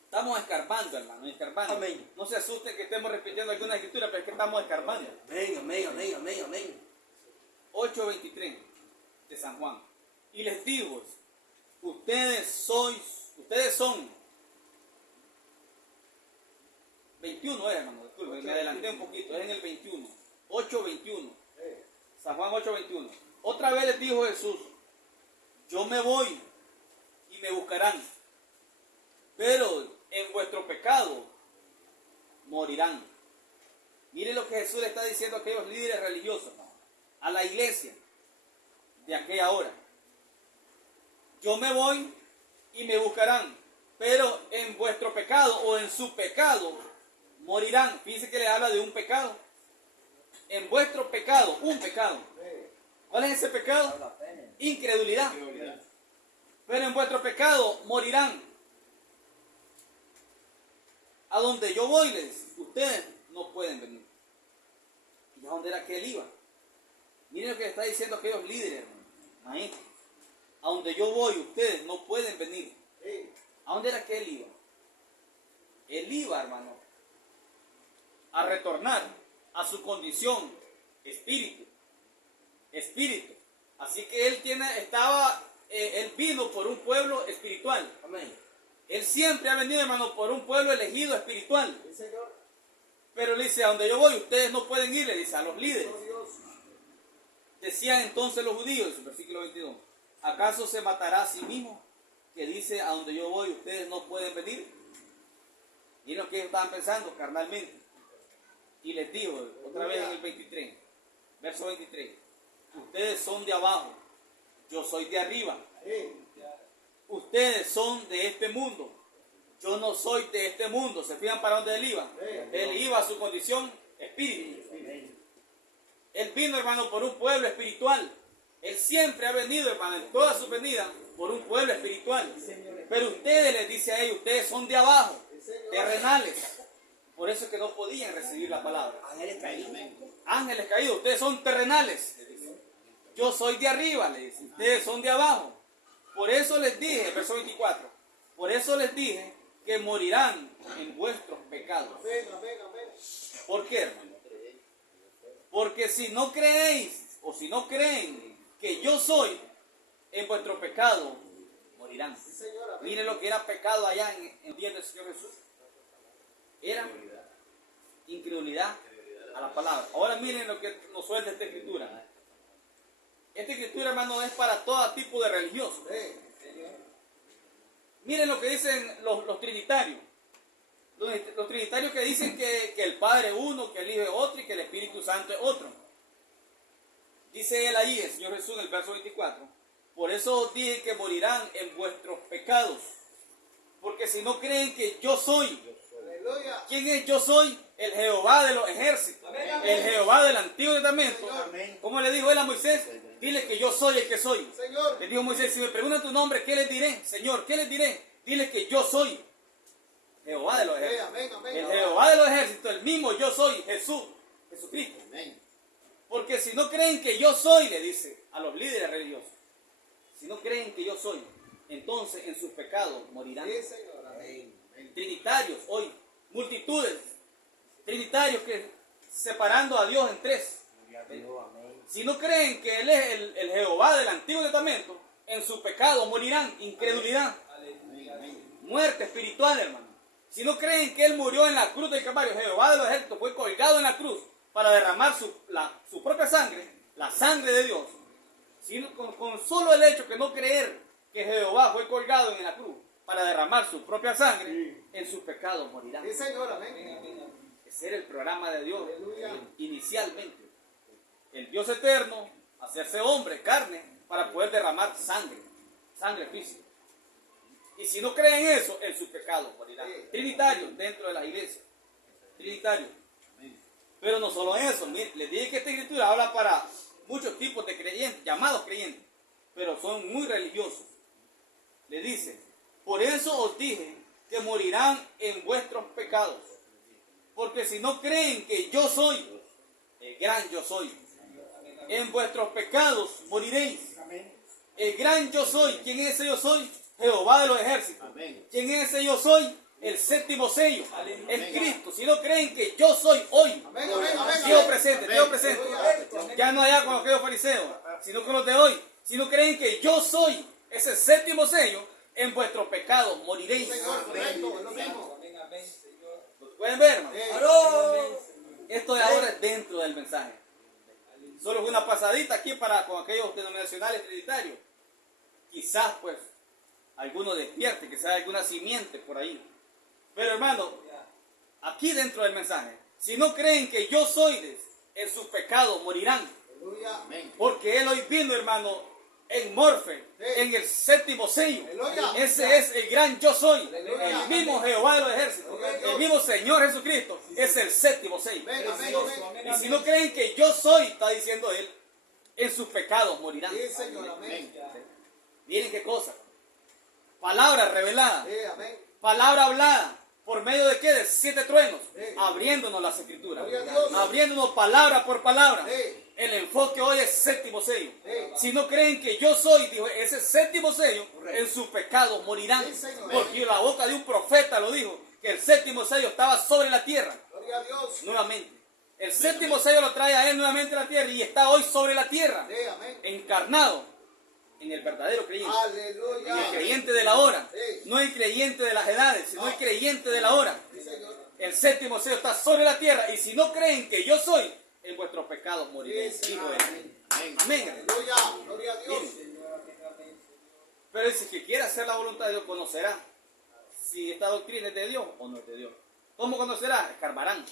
Estamos escarbando, hermano, escarbando. Amén. No se asusten que estemos repitiendo alguna escritura, pero es que estamos escarbando. Amén. 8:23 de San Juan. Y les digo, ustedes son 21, hermano, disculpen, me adelanté un poquito, es en el 21. 8:21. San Juan 8:21. Otra vez les dijo Jesús, yo me voy y me buscarán, pero en vuestro pecado morirán. Miren lo que Jesús le está diciendo a aquellos líderes religiosos, a la iglesia de aquella hora. Yo me voy y me buscarán, pero en vuestro pecado o en su pecado morirán. Fíjense que le habla de un pecado. En vuestro pecado, un pecado. ¿Cuál es ese pecado? Incredulidad. Pero en vuestro pecado morirán. A donde yo voy, les ustedes no pueden venir. ¿Y a dónde era que él iba? Miren lo que está diciendo aquellos líderes, maestros. A donde yo voy, ustedes no pueden venir. ¿A dónde era que él iba? Él iba, hermano, a retornar a su condición espíritu. Así que él él vino por un pueblo espiritual. Amén. Él siempre ha venido, hermano, por un pueblo elegido espiritual. Pero le dice, a donde yo voy, ustedes no pueden ir, le dice a los líderes. Decían entonces los judíos, versículo 22, ¿acaso se matará a sí mismo? Que dice, a donde yo voy, ustedes no pueden venir. Y lo que ellos estaban pensando carnalmente. Y les dijo, otra vez en el 23, verso 23, ustedes son de abajo, yo soy de arriba. Ustedes son de este mundo, yo no soy de este mundo. ¿Se fijan para dónde él iba? Él iba a su condición espíritu. Él vino, hermano, por un pueblo espiritual. Él siempre ha venido, hermano, en toda su venida, por un pueblo espiritual. Pero ustedes, les dice a ellos, ustedes son de abajo, terrenales. Por eso es que no podían recibir la palabra. Ángeles caídos, ustedes son terrenales. Yo soy de arriba, le dice, ustedes son de abajo. Por eso les dije, verso 24, por eso les dije que morirán en vuestros pecados. ¿Por qué, hermano? Porque si no creéis, o si no creen que yo soy, en vuestro pecado morirán. Miren lo que era pecado allá en el día del Señor Jesús. Era incredulidad a la palabra. Ahora miren lo que nos suelta esta escritura. Esta escritura, hermano, es para todo tipo de religiosos. Miren lo que dicen los trinitarios. Los trinitarios que dicen que el Padre es uno, que el Hijo es otro y que el Espíritu Santo es otro. Dice él ahí, el Señor Jesús, en el verso 24. Por eso os dije que morirán en vuestros pecados. Porque si no creen que yo soy, ¿quién es yo soy? El Jehová de los ejércitos, el Jehová del Antiguo Testamento. ¿Cómo le dijo él a Moisés? Dile que yo soy el que soy. Le dijo Moisés, si me preguntan tu nombre, ¿qué les diré? Señor, ¿qué les diré? Dile que yo soy Jehová de los ejércitos. El Jehová de los ejércitos, el mismo yo soy, Jesucristo. Porque si no creen que yo soy, le dice a los líderes religiosos, si no creen que yo soy, entonces en sus pecados morirán. Trinitarios hoy, multitudes, trinitarios que separando a Dios en tres. Si no creen que Él es el Jehová del Antiguo Testamento, en su pecado morirán, incredulidad, muerte espiritual, hermano. Si no creen que Él murió en la cruz del Calvario, Jehová de los ejércitos fue colgado en la cruz para derramar su propia sangre, la sangre de Dios. Con solo el hecho que no creer que Jehová fue colgado en la cruz para derramar su propia sangre, en sus pecados morirán. Ese era el programa de Dios inicialmente. El Dios eterno, hacerse hombre, carne, para poder derramar sangre física. Y si no creen eso, en sus pecados morirán. Trinitarios dentro de las iglesias. Trinitarios. Pero no solo eso, mire, les dije que esta escritura habla para muchos tipos de creyentes, llamados creyentes, pero son muy religiosos. Le dice, por eso os dije que morirán en vuestros pecados, porque si no creen que yo soy, el gran yo soy, en vuestros pecados moriréis. El gran yo soy, ¿quién es ese yo soy? Jehová de los ejércitos. ¿Quién es ese yo soy? El séptimo sello, es Cristo. Si no creen que yo soy hoy, Dios presente, ya no allá con aquellos fariseos, sino con los de hoy. Si no creen que yo soy ese séptimo sello, en vuestros pecados moriréis. ¿Pueden ver, hermano? Esto de ahora es dentro del mensaje. Solo fue una pasadita aquí con aquellos denominacionales trinitarios. Quizás pues alguno despierte, quizás alguna simiente por ahí. Pero hermano, aquí dentro del mensaje, si no creen que yo soy, en sus pecados morirán. Porque Él hoy vino, hermano, en Morfe, en el séptimo sello. Ese es el gran yo soy. El mismo Jehová de los ejércitos, el mismo Señor Jesucristo, es el séptimo sello. Y si no creen que yo soy, está diciendo Él, en sus pecados morirán. Miren qué cosa. Palabra revelada. Palabra hablada. ¿Por medio de qué? De 7 truenos. Abriéndonos las escrituras. Abriéndonos palabra por palabra. El enfoque hoy es séptimo sello. Si no creen que yo soy, dijo, ese séptimo sello, en sus pecados morirán. Porque la boca de un profeta lo dijo, que el séptimo sello estaba sobre la tierra. Nuevamente. El séptimo sello lo trae a Él nuevamente a la tierra y está hoy sobre la tierra. Encarnado. En el verdadero creyente. En el creyente de la hora. No el creyente de las edades, sino el creyente de la hora. El séptimo sello está sobre la tierra. Y si no creen que yo soy, en vuestros pecados moriréis. Amén. Gloria a Dios. Pero si que quiere hacer la voluntad de Dios, conocerá si esta doctrina es de Dios o no es de Dios. ¿Cómo conocerá? Escarbarán.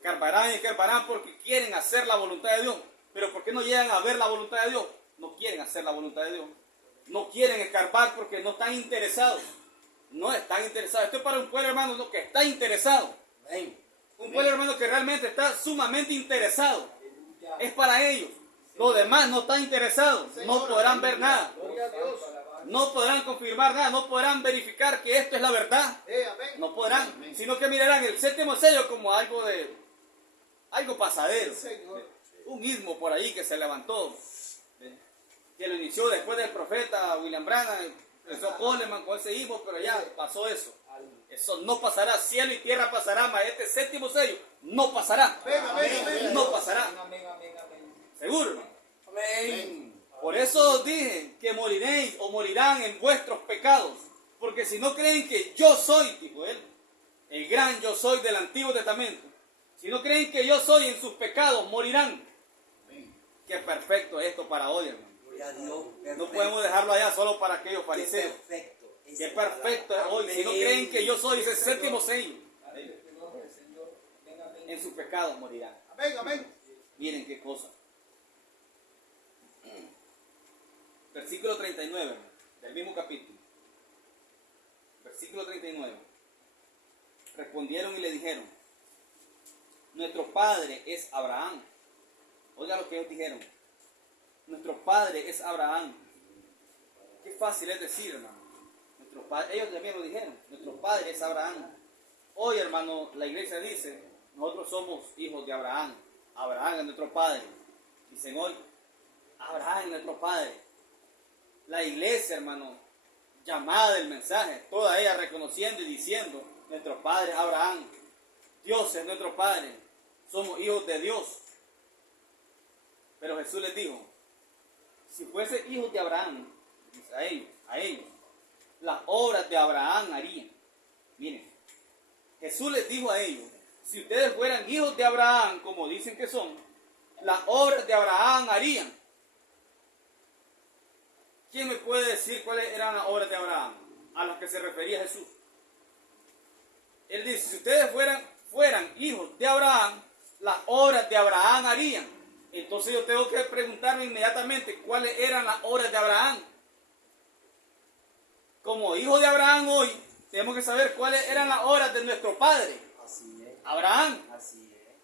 Escarbarán porque quieren hacer la voluntad de Dios. Pero ¿por qué no llegan a ver la voluntad de Dios? No quieren hacer la voluntad de Dios. No quieren escarbar porque no están interesados. No están interesados. Esto es para un pueblo, hermano, que está interesado. Un pueblo, hermano, que realmente está sumamente interesado. Es para ellos. Los demás no están interesados. No podrán ver nada. No podrán confirmar nada. No podrán verificar que esto es la verdad. No podrán. Sino que mirarán el séptimo sello como algo pasadero. Un ismo por ahí que se levantó. Que lo inició después del profeta William Branham, empezó Coleman con ese hijo, pero ya pasó eso. Eso no pasará, cielo y tierra pasará, mas este séptimo sello no pasará. No pasará. ¿Seguro? Por eso os dije que moriréis o morirán en vuestros pecados, porque si no creen que yo soy, dijo él, el gran yo soy del Antiguo Testamento, si no creen que yo soy, en sus pecados morirán. Qué perfecto es esto para hoy, hermano. Gloria a Dios. No Perfecto. podemos dejarlo allá solo para aquellos Qué fariseos. perfecto. Qué perfecto es hoy. Si no creen que yo soy ese séptimo sello, en sus pecados morirán. Amén, amén. Miren qué cosa. Versículo 39, del mismo capítulo. Versículo 39. Respondieron y le dijeron: nuestro padre es Abraham. Oiga lo que ellos dijeron. Nuestro padre es Abraham. Qué fácil es decir, hermano. Ellos también lo dijeron. Nuestro padre es Abraham. Hoy, hermano, la iglesia dice: nosotros somos hijos de Abraham. Abraham es nuestro padre. Dicen hoy: Abraham es nuestro padre. La iglesia, hermano, llamada del mensaje, toda ella reconociendo y diciendo: nuestro padre es Abraham. Dios es nuestro padre. Somos hijos de Dios. Pero Jesús les dijo: si fuese hijos de Abraham, a ellos, las obras de Abraham harían. Miren, Jesús les dijo a ellos: si ustedes fueran hijos de Abraham, como dicen que son, las obras de Abraham harían. ¿Quién me puede decir cuáles eran las obras de Abraham a las que se refería Jesús? Él dice: si ustedes fueran hijos de Abraham, las obras de Abraham harían. Entonces yo tengo que preguntarme inmediatamente cuáles eran las obras de Abraham. Como hijos de Abraham hoy, tenemos que saber cuáles eran las obras de nuestro padre, Así es. Abraham. Así es.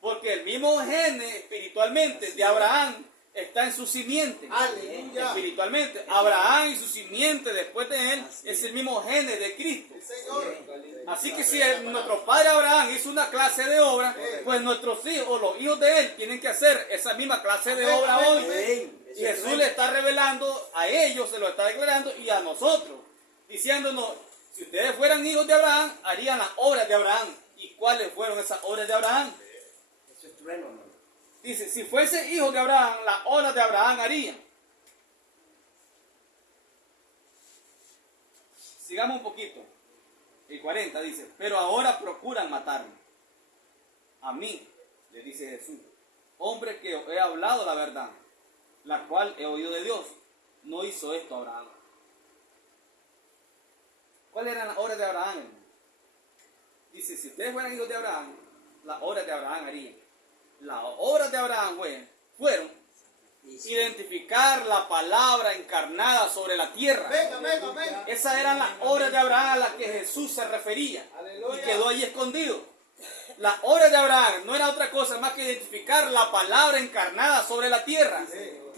Porque el mismo gene espiritualmente de Abraham está en su simiente. Aleluya. Espiritualmente, Abraham y su simiente después de él es el mismo gene de Cristo. Señor. Así que si nuestro padre Abraham hizo una clase de obra, pues nuestros hijos o los hijos de él tienen que hacer esa misma clase de obra hoy. Amén. Y Jesús le está revelando a ellos, se lo está declarando, y a nosotros, diciéndonos: si ustedes fueran hijos de Abraham, harían las obras de Abraham. ¿Y cuáles fueron esas obras de Abraham? Eso es trueno, hermano. Dice: si fuese hijo de Abraham, las obras de Abraham harían. Sigamos un poquito. El 40 dice: pero ahora procuran matarme. A mí, le dice Jesús, hombre que he hablado la verdad, la cual he oído de Dios. No hizo esto Abraham. ¿Cuáles eran las obras de Abraham, hermano? Dice: si ustedes fueran hijos de Abraham, las obras de Abraham harían. Las obras de Abraham fueron identificar la palabra encarnada sobre la tierra. Amén, amén, amén. Esas eran las obras de Abraham a las que Jesús se refería. Aleluya. Y quedó ahí escondido. Las obras de Abraham no era otra cosa más que identificar la palabra encarnada sobre la tierra.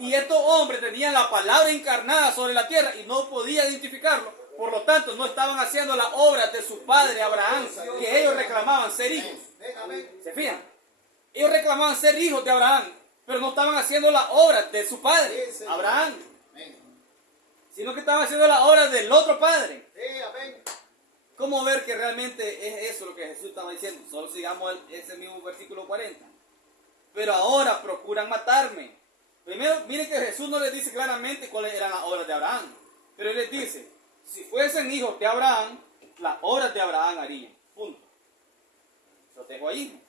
Y estos hombres tenían la palabra encarnada sobre la tierra y no podían identificarlo. Por lo tanto, no estaban haciendo las obras de su padre Abraham, que ellos reclamaban ser hijos. ¿Se fijan? Ellos reclamaban ser hijos de Abraham, pero no estaban haciendo las obras de su padre, Abraham, sino que estaban haciendo las obras del otro padre. ¿Cómo ver que realmente es eso lo que Jesús estaba diciendo? Solo sigamos ese mismo versículo 40. Pero ahora procuran matarme. Primero, miren que Jesús no les dice claramente cuáles eran las obras de Abraham, pero Él les dice: si fuesen hijos de Abraham, las obras de Abraham harían. Punto. Lo dejo ahí.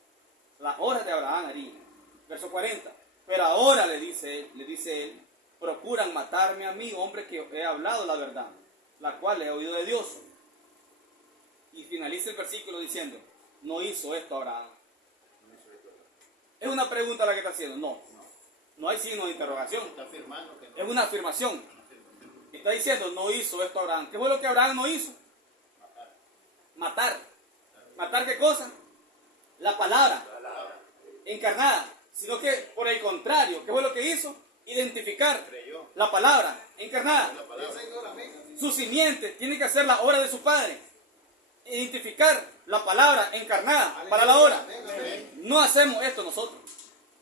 Las obras de Abraham harían. Verso 40. Pero ahora, le dice él, procuran matarme a mí, hombre que he hablado la verdad, la cual he oído de Dios. Y finaliza el versículo diciendo: no hizo esto Abraham. Es una pregunta la que está haciendo. No hay signo de interrogación. Es una afirmación. Está diciendo: no hizo esto Abraham. ¿Qué fue lo que Abraham no hizo? Matar. ¿Matar qué cosa? La palabra encarnada. Sino que por el contrario, ¿qué fue lo que hizo? Identificar la palabra encarnada. Su simiente tiene que hacer la obra de su padre. Identificar la palabra encarnada para la obra. No hacemos esto nosotros.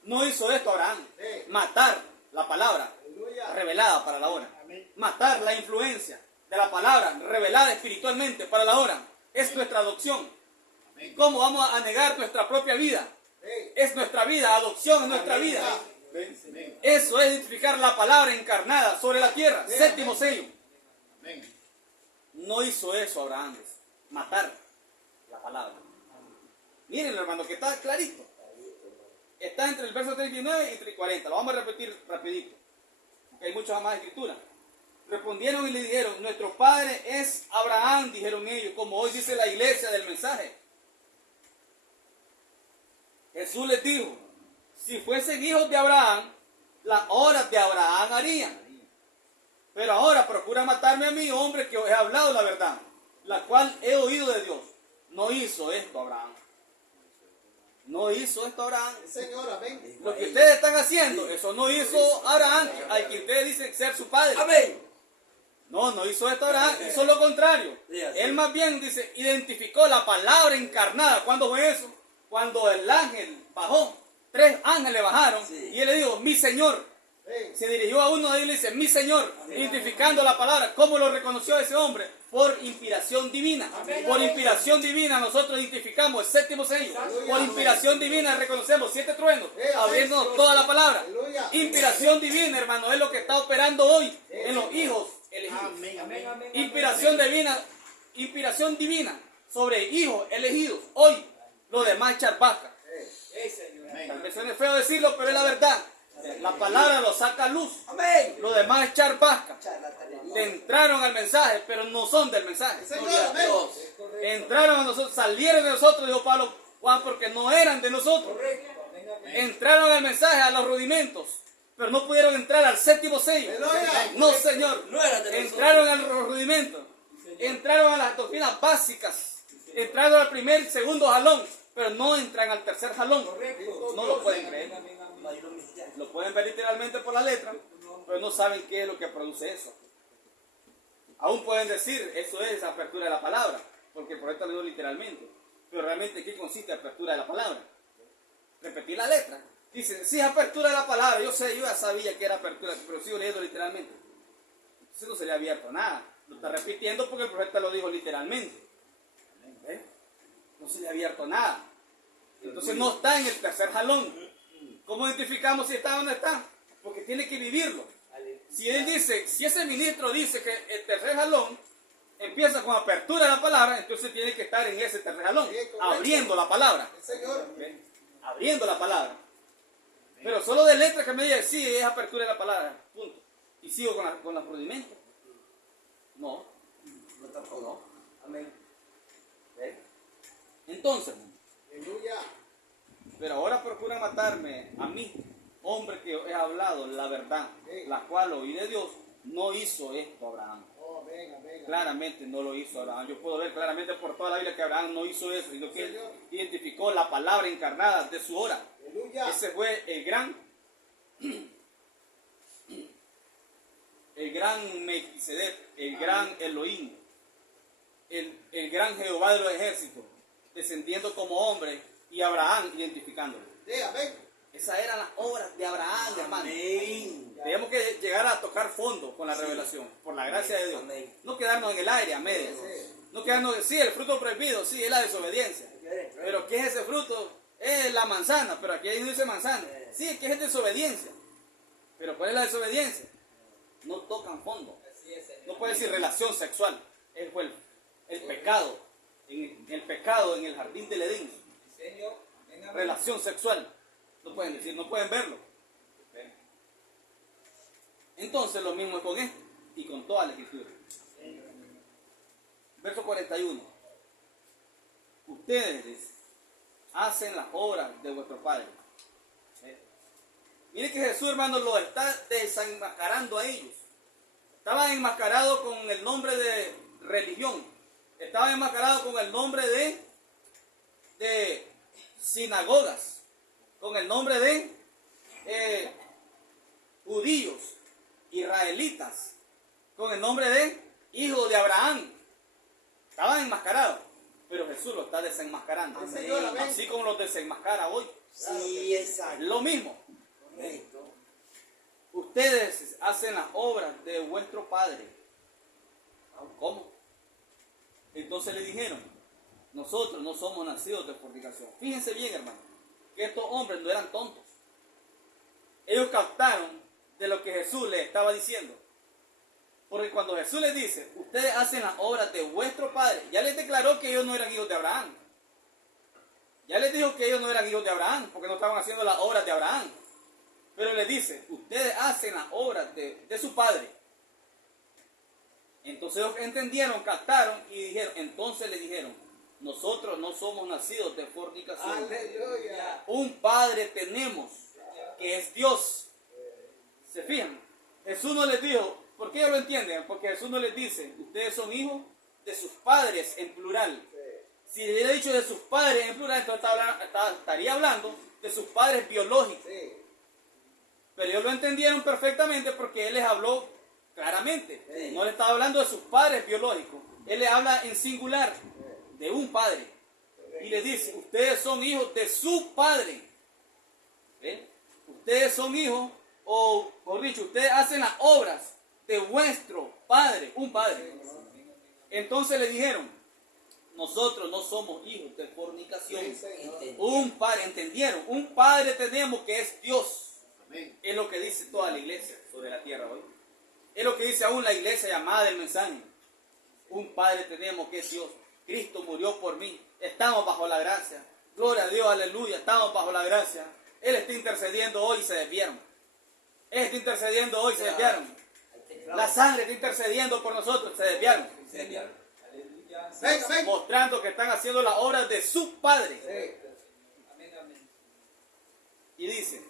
No hizo esto Abraham. Matar la palabra revelada para la obra. Matar la influencia de la palabra revelada espiritualmente para la obra. Es nuestra adopción. ¿Cómo vamos a negar nuestra propia vida? Es nuestra vida, adopción es nuestra vida. Eso es identificar la palabra encarnada sobre la tierra. Séptimo sello. No hizo eso Abraham. Matar la palabra. Miren, hermano, que está clarito. está entre el verso 39 y 40. Lo vamos a repetir rapidito, porque hay muchas más escrituras. Respondieron y le dijeron, nuestro padre es Abraham, dijeron ellos, como hoy dice la iglesia del mensaje. Jesús les dijo, si fuesen hijos de Abraham, las obras de Abraham harían. Pero ahora procura matarme a mí, hombre, que os he hablado la verdad, la cual he oído de Dios. No hizo esto Abraham. No hizo esto Abraham. Señor, amén. Lo que ustedes están haciendo, eso no hizo Abraham, al que ustedes dicen ser su padre. Amén. No hizo esto Abraham, hizo lo contrario. Él más bien dice, identificó la palabra encarnada. ¿Cuándo fue eso? Cuando el ángel bajó, 3 ángeles bajaron, y él le dijo, mi Señor. Se dirigió a uno de ellos y le dice, mi Señor, identificando la palabra. ¿Cómo lo reconoció ese hombre? Por inspiración divina. Por inspiración divina nosotros identificamos el séptimo sello. Por inspiración divina reconocemos 7 truenos, abriéndonos toda la palabra. Inspiración divina, hermano, es lo que está operando hoy en los hijos elegidos. Inspiración divina sobre hijos elegidos. Hoy, lo demás es charpasca. Tal vez suene feo decirlo, pero es la verdad. La palabra lo saca a luz. Lo demás es charpasca. Le entraron al mensaje, pero no son del mensaje. Entraron a nosotros, salieron de nosotros, dijo Pablo Juan, porque no eran de nosotros. Entraron al mensaje, a los rudimentos, pero no pudieron entrar al séptimo sello. No, Señor. Entraron a los rudimentos. Entraron a las doctrinas básicas. Entraron al primer, segundo jalón, pero no entran al tercer jalón. No lo pueden creer. Lo pueden ver literalmente por la letra, pero no saben qué es lo que produce eso. Aún pueden decir, eso es apertura de la palabra, porque el profeta lo dijo literalmente. Pero realmente, ¿qué consiste apertura de la palabra? Repetir la letra. Dicen, sí, apertura de la palabra. Yo ya sabía que era apertura, pero sigo leyendo literalmente. Entonces no se le ha abierto nada. Lo está repitiendo porque el profeta lo dijo literalmente. ¿Eh? No se le ha abierto nada. Entonces no está en el tercer jalón. ¿Cómo identificamos si está o no está? Porque tiene que vivirlo. Si él dice, si ese ministro dice que el tercer jalón empieza con apertura de la palabra, entonces tiene que estar en ese tercer jalón, abriendo la palabra. Abriendo la palabra. Pero solo de letra que me diga, sí, es apertura de la palabra, punto. Y sigo con los rudimentos. No. No. Amén. Entonces, pero ahora procuran matarme a mí, hombre que he hablado la verdad, la cual oí de Dios. No hizo esto Abraham. Claramente no lo hizo Abraham. Yo puedo ver claramente por toda la Biblia que Abraham no hizo eso, sino que él identificó la palabra encarnada de su hora. Ese fue el gran Melquisedec, el gran Elohim, el gran Jehová de los ejércitos, descendiendo como hombre, y Abraham identificándolo. Esas eran las obras de Abraham, hermano. Tenemos que llegar a tocar fondo con la revelación, por la gracia de Dios. No quedarnos en el aire a medias. No quedarnos, sí, el fruto prohibido, sí, es la desobediencia. Pero ¿qué es ese fruto? Es la manzana, pero aquí no dice manzana. Sí, que es desobediencia. Pero ¿cuál es la desobediencia? No tocan fondo. No puede decir relación sexual. Es el pecado. El pecado en el jardín del Edén. Relación sexual. No pueden decir, no pueden verlo. Entonces lo mismo es con esto y con toda la escritura. Verso 41. Ustedes hacen las obras de vuestro Padre. Miren que Jesús, hermano, lo está desenmascarando a ellos. Estaban enmascarados con el nombre de religión. Estaban enmascarados con el nombre de sinagogas. Con el nombre de judíos, israelitas. Con el nombre de hijos de Abraham. Estaban enmascarados. Pero Jesús lo está desenmascarando. Así como los desenmascara hoy. Sí, exacto. Lo mismo. Ustedes hacen las obras de vuestro Padre. ¿Cómo? Entonces le dijeron, nosotros no somos nacidos de fornicación. Fíjense bien, hermano, que estos hombres no eran tontos. Ellos captaron de lo que Jesús les estaba diciendo. Porque cuando Jesús les dice, ustedes hacen las obras de vuestro Padre, ya les declaró que ellos no eran hijos de Abraham. Ya les dijo que ellos no eran hijos de Abraham, porque no estaban haciendo las obras de Abraham. Pero les dice, ustedes hacen las obras de su padre. Entonces ellos entendieron, captaron y dijeron, entonces le dijeron, nosotros no somos nacidos de fornicación. Aleluya. Un padre tenemos, que es Dios. ¿Se fijan? Jesús no les dijo, ¿por qué ellos lo entienden? Porque Jesús no les dice, ustedes son hijos de sus padres en plural. Si le hubiera dicho de sus padres en plural, entonces estaría hablando de sus padres biológicos. Sí. Pero ellos lo entendieron perfectamente porque Él les habló claramente. Sí. No le estaba hablando de sus padres biológicos. Él les habla en singular, de un padre. Y les dice, ustedes son hijos de su padre. ¿Ven? Ustedes son hijos, o por dicho, ustedes hacen las obras de vuestro padre, un padre. Entonces le dijeron, nosotros no somos hijos de fornicación. Un padre, ¿entendieron? Un padre tenemos que es Dios. Es lo que dice toda la iglesia sobre la tierra hoy. Es lo que dice aún la iglesia llamada del mensaje. Un padre tenemos que es Dios. Cristo murió por mí. Estamos bajo la gracia. Gloria a Dios, aleluya. Estamos bajo la gracia. Él está intercediendo hoy y se desviaron. Él está intercediendo hoy y se desviaron. La sangre está intercediendo por nosotros, se desviaron. Ven. Mostrando que están haciendo las obras de su padre. Sí. Y dice,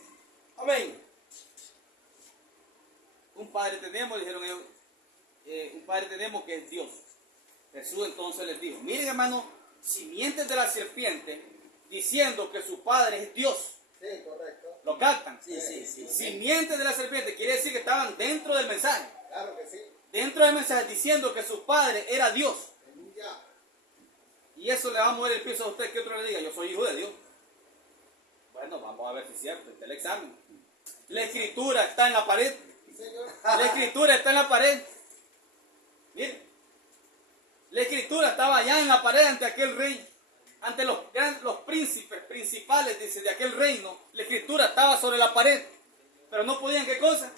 amén. Un padre tenemos, dijeron ellos, un padre tenemos que es Dios. Jesús entonces les dijo, miren hermano, simientes de la serpiente, diciendo que su padre es Dios. Sí, correcto. ¿Lo captan? Sí. Simientes de la serpiente, quiere decir que estaban dentro del mensaje. Claro que sí. Dentro del mensaje, diciendo que su padre era Dios. Aleluya. Y eso le va a mover el piso a usted que otro le diga, yo soy hijo de Dios. Bueno, vamos a ver si es cierto, está el examen. La escritura está en la pared. Señor. La escritura está en la pared. Miren, la escritura estaba allá en la pared ante aquel rey, ante los príncipes principales, dice, de aquel reino. La escritura estaba sobre la pared, pero no podían, ¿qué cosa?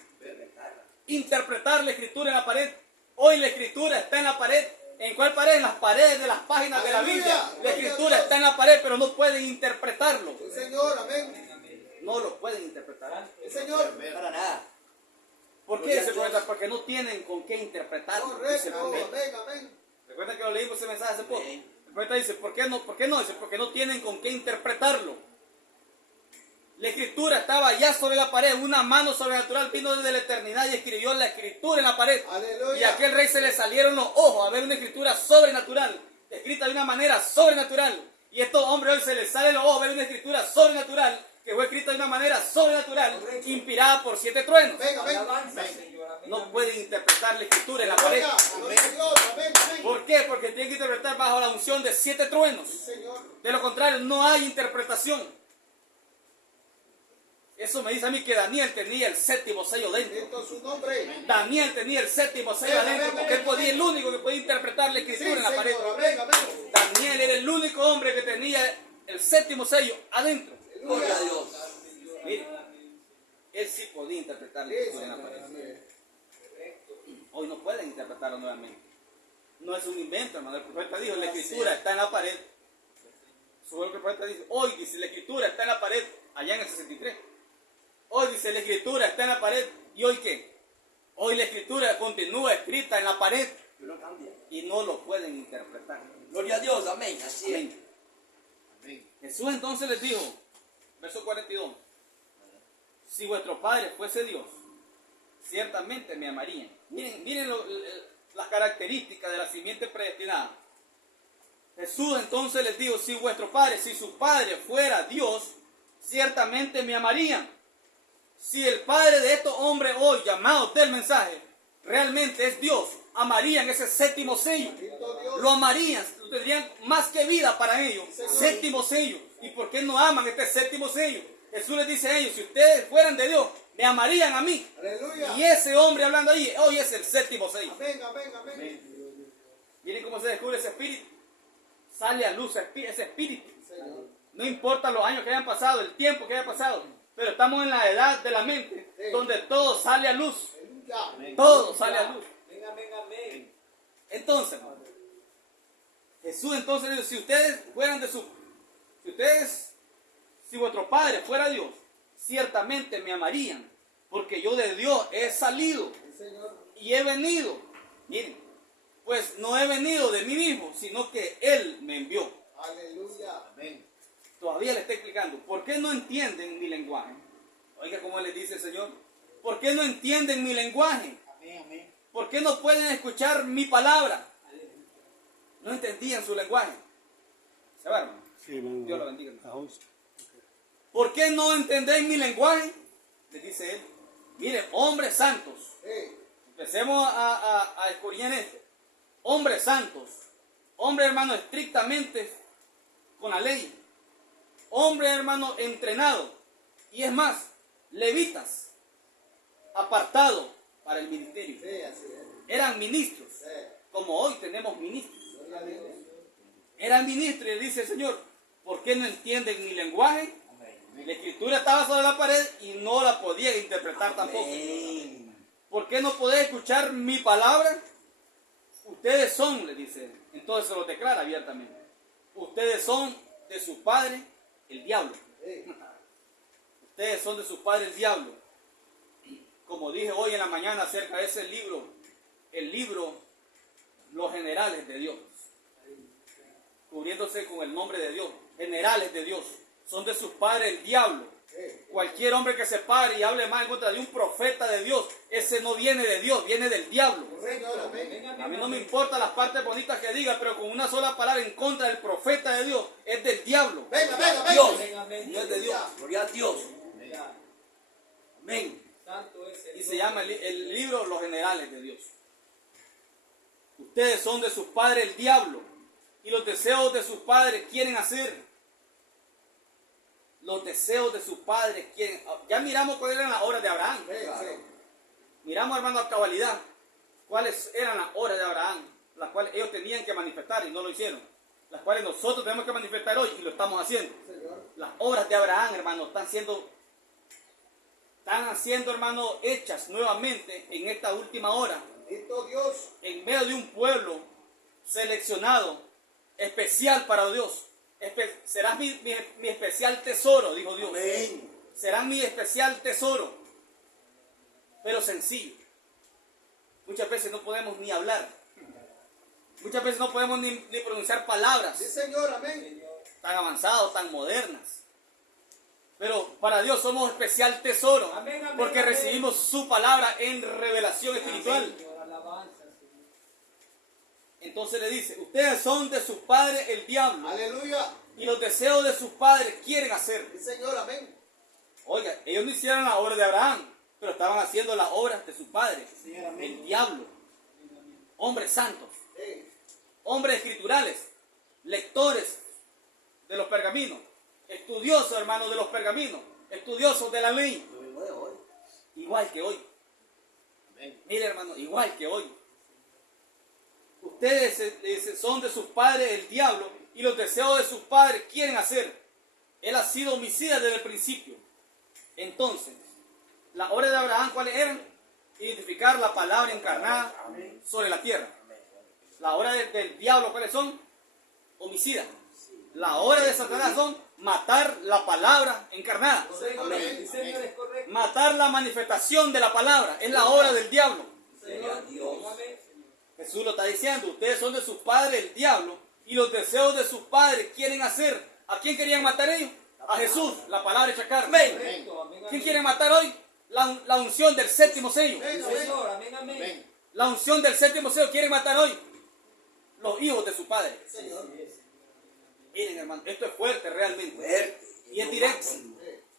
Interpretar la escritura en la pared. Hoy la escritura está en la pared. ¿En cuál pared? En las paredes de las páginas de la Biblia. La escritura está en la pared, pero no pueden interpretarlo. Sí, Señor, amén. No lo pueden interpretar. Sí, Señor. Para nada. ¿Por qué dice el profeta? Porque no tienen con qué interpretarlo. Dice el Correcto. profeta. Amén. Recuerda que lo leímos ese mensaje hace poco. Amén. El profeta dice, ¿por qué no? ¿Por qué no? Dice, porque no tienen con qué interpretarlo. La escritura estaba ya sobre la pared. Una mano sobrenatural vino desde la eternidad y escribió la escritura en la pared. Aleluya. Y a aquel rey se le salieron los ojos a ver una escritura sobrenatural, escrita de una manera sobrenatural. Y a estos hombres hoy se les salen los ojos a ver una escritura sobrenatural, que fue escrita de una manera sobrenatural, inspirada por 7 truenos. Venga, venga. Alabanza, Señor. Amén. No pueden interpretar la escritura en la pared. Gloria a Dios. Amén. Amén. ¿Por qué? Porque tienen que interpretar bajo la unción de 7 truenos. Sí, Señor. De lo contrario, no hay interpretación. Eso me dice a mí que Daniel tenía el 7º sello dentro. Bendito su nombre. Daniel tenía el 7º sello adentro, porque él podía, el único que podía interpretar la Sí, escritura en la pared. Señor. Amén. Amén. Daniel era el único hombre que tenía el 7º sello adentro. Gloria a Dios. Mire, él sí podía interpretar la Sí, escritura en la Señor. pared. Amén. Hoy no pueden interpretarlo nuevamente. No es un invento, hermano. El profeta dijo, la escritura está en la pared. Eso es lo que el profeta dice. Hoy dice, la escritura está en la pared, allá en el 63. Hoy dice, la escritura está en la pared. ¿Y hoy qué? Hoy la escritura continúa escrita en la pared Que no cambia. y no lo pueden interpretar. Gloria a Dios. Amén. Así es. Amén. Jesús entonces les dijo, verso 42, si vuestro Padre fuese Dios, ciertamente me amarían. Miren las características de la simiente predestinada. Jesús entonces les dijo, si vuestro Padre, si su Padre fuera Dios, ciertamente me amarían. Si el Padre de estos hombres hoy llamados del mensaje realmente es Dios, amarían ese 7º sello. Bendito Dios. Lo amarían, lo tendrían más que vida para ellos. 7º sello. ¿Y por qué no aman este 7º sello? Jesús les dice a ellos, si ustedes fueran de Dios, me amarían a mí. Aleluya. Y ese hombre hablando ahí, hoy es el 7º sello. Amén. Amén. Amén. Miren cómo se descubre ese espíritu. Sale a luz ese espíritu. Señor. No importa los años que hayan pasado, el tiempo que haya pasado, pero estamos en la edad de la mente, Sí. donde todo sale a luz. Aleluya. Todo sale a luz. Amén. Amén. Entonces, Jesús entonces dice, si ustedes fueran de su si vuestro Padre fuera Dios, ciertamente me amarían, porque yo de Dios he salido y he venido. Miren, pues no he venido de mí mismo, sino que Él me envió. Aleluya. Amén. Todavía le está explicando. ¿Por qué no entienden mi lenguaje? Oiga, ¿cómo les dice el Señor? ¿Por qué no entienden mi lenguaje? Amén, amén. ¿Por qué no pueden escuchar mi palabra? No entendían su lenguaje. ¿Se va, hermano? Sí, hermano. Dios lo bendiga. A 11. ¿Por qué no entendéis mi lenguaje? Les dice él. Miren, hombres santos. Empecemos a escudriñar esto. Hombres santos. Hombres, hermano, estrictamente con la ley. Hombres, hermano, entrenados. Y es más, levitas, apartados para el ministerio. Sí, así es. Eran ministros, como hoy tenemos ministros. Eran ministros y le dice el Señor, ¿por qué no entienden mi lenguaje? La escritura estaba sobre la pared y no la podían interpretar tampoco. ¿Por qué no podéis escuchar mi palabra? Ustedes son, le dice, entonces se lo declara abiertamente. Ustedes son de su padre, el diablo. Ustedes son de su padre, el diablo. Como dije hoy en la mañana acerca de ese libro, el libro Los Generales de Dios, cubriéndose con el nombre de Dios, generales de Dios, son de sus padres el diablo. Cualquier hombre que se pare y hable más en contra de un profeta de Dios, ese no viene de Dios, viene del diablo. A mí no me importan las partes bonitas que diga, pero con una sola palabra en contra del profeta de Dios, es del diablo. Venga, venga, venga. Dios, no es de Dios. Gloria a Dios. Amén. Y se llama el libro Los Generales de Dios. Ustedes son de sus padres el diablo, y los deseos de sus padres quieren hacer. Los deseos de sus padres quieren. Ya miramos cuáles eran las obras de Abraham. Miramos, hermano, a cabalidad cuáles eran las obras de Abraham, las cuales ellos tenían que manifestar y no lo hicieron. Las cuales nosotros tenemos que manifestar hoy y lo estamos haciendo. Las obras de Abraham, hermano, están siendo, hermano, hechas nuevamente en esta última hora. Dios. En medio de un pueblo seleccionado, especial para Dios. Serás mi especial tesoro, dijo Dios. Amén. Serán mi especial tesoro. Pero sencillo. Muchas veces no podemos ni hablar. Muchas veces no podemos ni pronunciar palabras Sí, Señor, amén. tan avanzadas, tan modernas. Pero para Dios somos especial tesoro. Porque recibimos su palabra en revelación espiritual. Entonces le dice, ustedes son de sus padres el diablo. Aleluya. Y los deseos de sus padres quieren hacer. Sí, Señor, amén. Oiga, ellos no hicieron la obra de Abraham, pero estaban haciendo las obras de sus padres. El diablo. Hombres santos. Hombres escriturales. Lectores de los pergaminos. Estudiosos, hermanos, de los pergaminos. Estudiosos de la ley. Igual que hoy. Mire, hermano, igual que hoy. Ustedes son de sus padres el diablo y los deseos de sus padres quieren hacer. Él ha sido homicida desde el principio. Entonces, las obras de Abraham, ¿cuáles eran? Identificar la palabra encarnada sobre la tierra. Las obras del diablo, ¿cuáles son? Homicida. Las obras de Satanás son matar la palabra encarnada. Matar la manifestación de la palabra. Es la obra del diablo. Jesús lo está diciendo, ustedes son de sus padres el diablo y los deseos de sus padres quieren hacer. ¿A quién querían matar ellos? A Jesús, la palabra hecha carne. ¿Quién quiere matar hoy? La unción del séptimo sello. La unción del séptimo sello quieren matar hoy los hijos de su padre. Miren, hermano, esto es fuerte realmente. Y es directo.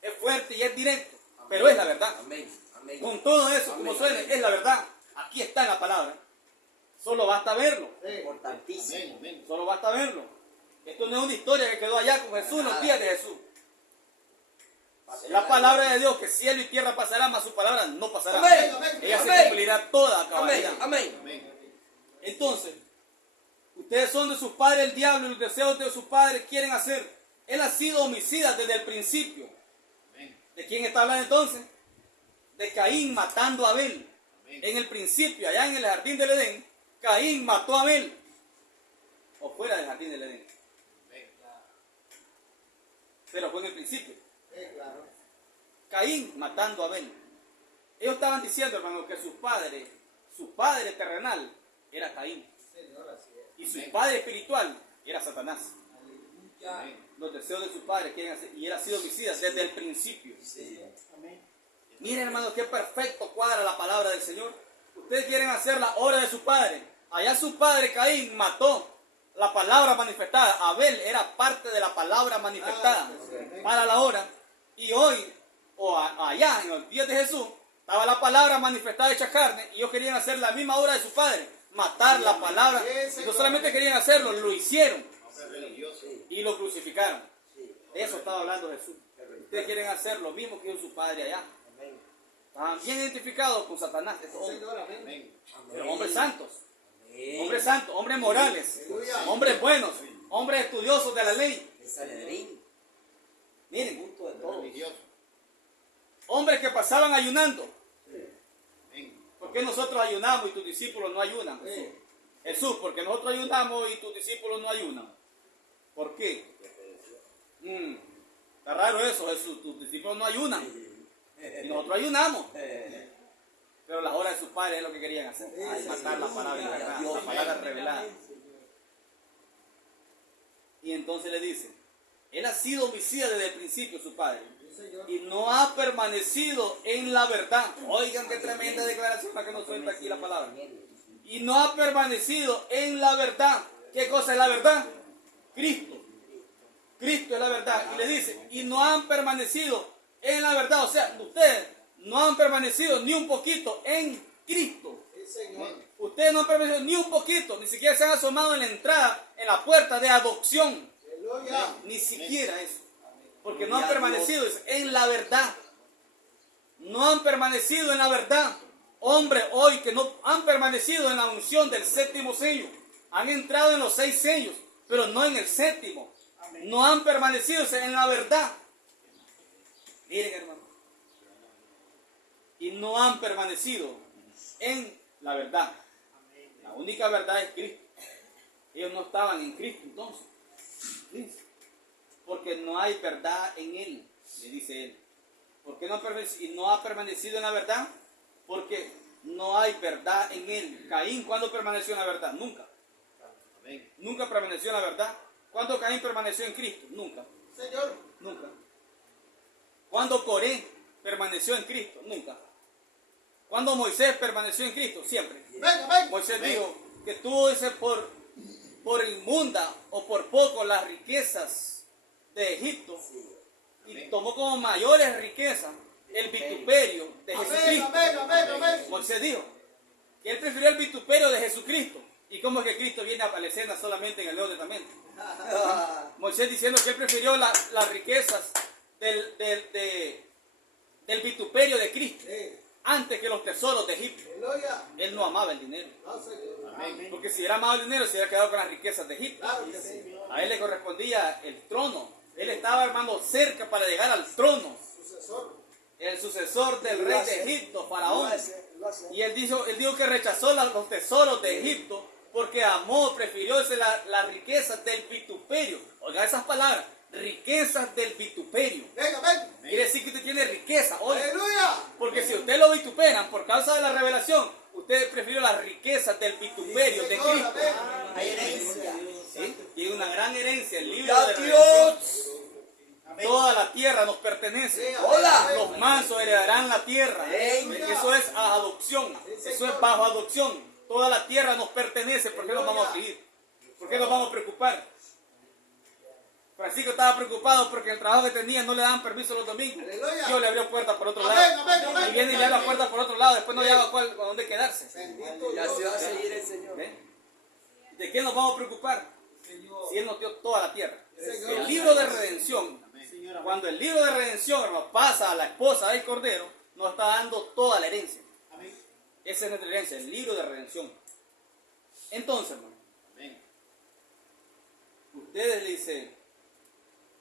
Es fuerte y es directo. Pero es la verdad. Con todo eso, como suene, es la verdad. Aquí está en la palabra. Solo basta verlo. Importantísimo. Solo basta verlo. Esto no es una historia que quedó allá con Jesús, los días de Jesús. Es la palabra de Dios, que cielo y tierra pasarán, mas su palabra no pasará. Amén. Ella se Amén. cumplirá toda a cabalidad. Amén. Entonces, ustedes son de sus padres el diablo y los deseos de sus padres quieren hacer. Él ha sido homicida desde el principio. ¿De quién está hablando entonces? De Caín matando a Abel. En el principio, allá en el jardín del Edén, Caín mató a Abel. O fuera del jardín del Edén. pero fue en el principio. Claro. Caín matando a Abel. Ellos estaban diciendo, hermano, que su padre terrenal era Caín. Y su padre espiritual era Satanás. Los deseos de su padre quieren hacer, y él ha sido homicida desde el principio. Miren, hermanos, qué perfecto cuadra la palabra del Señor. Ustedes quieren hacer la obra de su padre. Allá su padre Caín mató la palabra manifestada. Abel era parte de la palabra manifestada para la hora. Y hoy, allá en los días de Jesús, estaba la palabra manifestada hecha carne. Y ellos querían hacer la misma obra de su padre. Matar la palabra. Y no solamente querían hacerlo, lo hicieron. Y lo crucificaron. De eso estaba hablando Jesús. Ustedes quieren hacer lo mismo que hizo su padre allá. Estaban bien identificados con Satanás. Pero hombres santos. Hombres santos, hombres morales, hombres buenos, hombres estudiosos de la ley. Miren, hombres que pasaban ayunando. ¿Por qué nosotros ayunamos y tus discípulos no ayunan? Jesús, porque nosotros ayunamos y tus discípulos no ayunan. ¿Por qué? Está raro eso, Jesús. Tus discípulos no ayunan y nosotros ayunamos. Pero las obras de sus padres es lo que querían hacer. Matar la palabra encarnada, la palabra revelada. Y entonces le dice, él ha sido homicida desde el principio, su padre. Y no ha permanecido en la verdad. Oigan qué tremenda declaración la que nos suelta aquí la palabra. Y no ha permanecido en la verdad. ¿Qué cosa es la verdad? Cristo. Cristo es la verdad. Y le dice, y no han permanecido en la verdad. O sea, ustedes no han permanecido ni un poquito en Cristo. Ustedes no han permanecido ni un poquito, ni siquiera se han asomado en la entrada, en la puerta de adopción. Ni siquiera eso. Porque no han permanecido en la verdad. No han permanecido en la verdad. Hombres hoy que no han permanecido en la unción del séptimo sello. Han entrado en los 6 sellos, pero no en el séptimo. No han permanecido en la verdad. Miren, hermano. Y no han permanecido en la verdad. La única verdad es Cristo. Ellos no estaban en Cristo entonces. Porque no hay verdad en Él, le dice Él. ¿Por qué no ha permanecido en la verdad? Porque no hay verdad en Él. Caín, ¿cuándo permaneció en la verdad? Nunca. Nunca permaneció en la verdad. ¿Cuándo Caín permaneció en Cristo? Nunca. Señor. Nunca. ¿Cuándo Coré permaneció en Cristo? Nunca. ¿Cuándo Moisés permaneció en Cristo? Siempre. Moisés dijo que tú dices por inmunda o por poco las riquezas de Egipto y tomó como mayores riquezas el vituperio de Jesucristo. Moisés dijo que él prefirió el vituperio de Jesucristo. ¿Y cómo es que Cristo viene a la escena solamente en el Nuevo Testamento? Moisés diciendo que él prefirió las riquezas del vituperio de Cristo antes que los tesoros de Egipto. Él no amaba el dinero. Porque si hubiera amado el dinero, se hubiera quedado con las riquezas de Egipto. A él le correspondía el trono. Él estaba, hermano, cerca para llegar al trono. El sucesor del rey de Egipto, Faraón. Y él dijo que rechazó los tesoros de Egipto porque amó, prefirió las riquezas del vituperio. Oiga esas palabras, riquezas del vituperio. Quiere decir que usted tiene riqueza hoy. Porque si usted lo vituperan por causa de la revelación, usted prefirió las riquezas del vituperio de Cristo. Hay herencia. ¿Sí? Tiene una gran herencia, el libro de redención. Toda la tierra nos pertenece. Los mansos heredarán la tierra. Eso es adopción. Eso es bajo adopción. Toda la tierra nos pertenece. ¿Por qué nos vamos a afligir? ¿Por qué nos vamos a preocupar? Francisco estaba preocupado porque el trabajo que tenía no le daban permiso los domingos. Dios le abrió puertas por otro lado. Y viene y le abre la puerta por otro lado. Después no le a dónde quedarse. Ya se va a seguir el Señor. ¿De qué nos vamos a preocupar? Si Él nos dio toda la tierra. El libro de redención. Cuando el libro de redención, hermano, pasa a la esposa del Cordero, nos está dando toda la herencia. Esa es nuestra herencia, el libro de redención. Entonces, hermano, ustedes le dicen,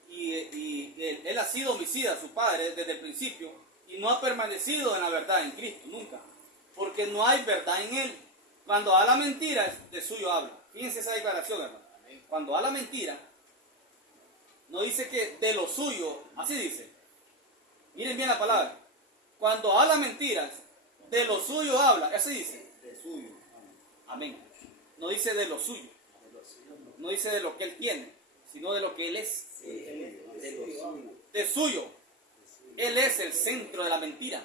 y él ha sido homicida, su padre, desde el principio, y no ha permanecido en la verdad en Cristo, nunca. Porque no hay verdad en él. Cuando da la mentira, de suyo habla. Fíjense esa declaración, hermano. Cuando da la mentira, No dice que de lo suyo, así dice. Miren bien la palabra. Cuando habla mentiras, de lo suyo habla, así dice. De suyo. Amén. No dice de lo suyo. No dice de lo que él tiene, sino de lo que él es. De lo suyo. De suyo. Él es el centro de la mentira.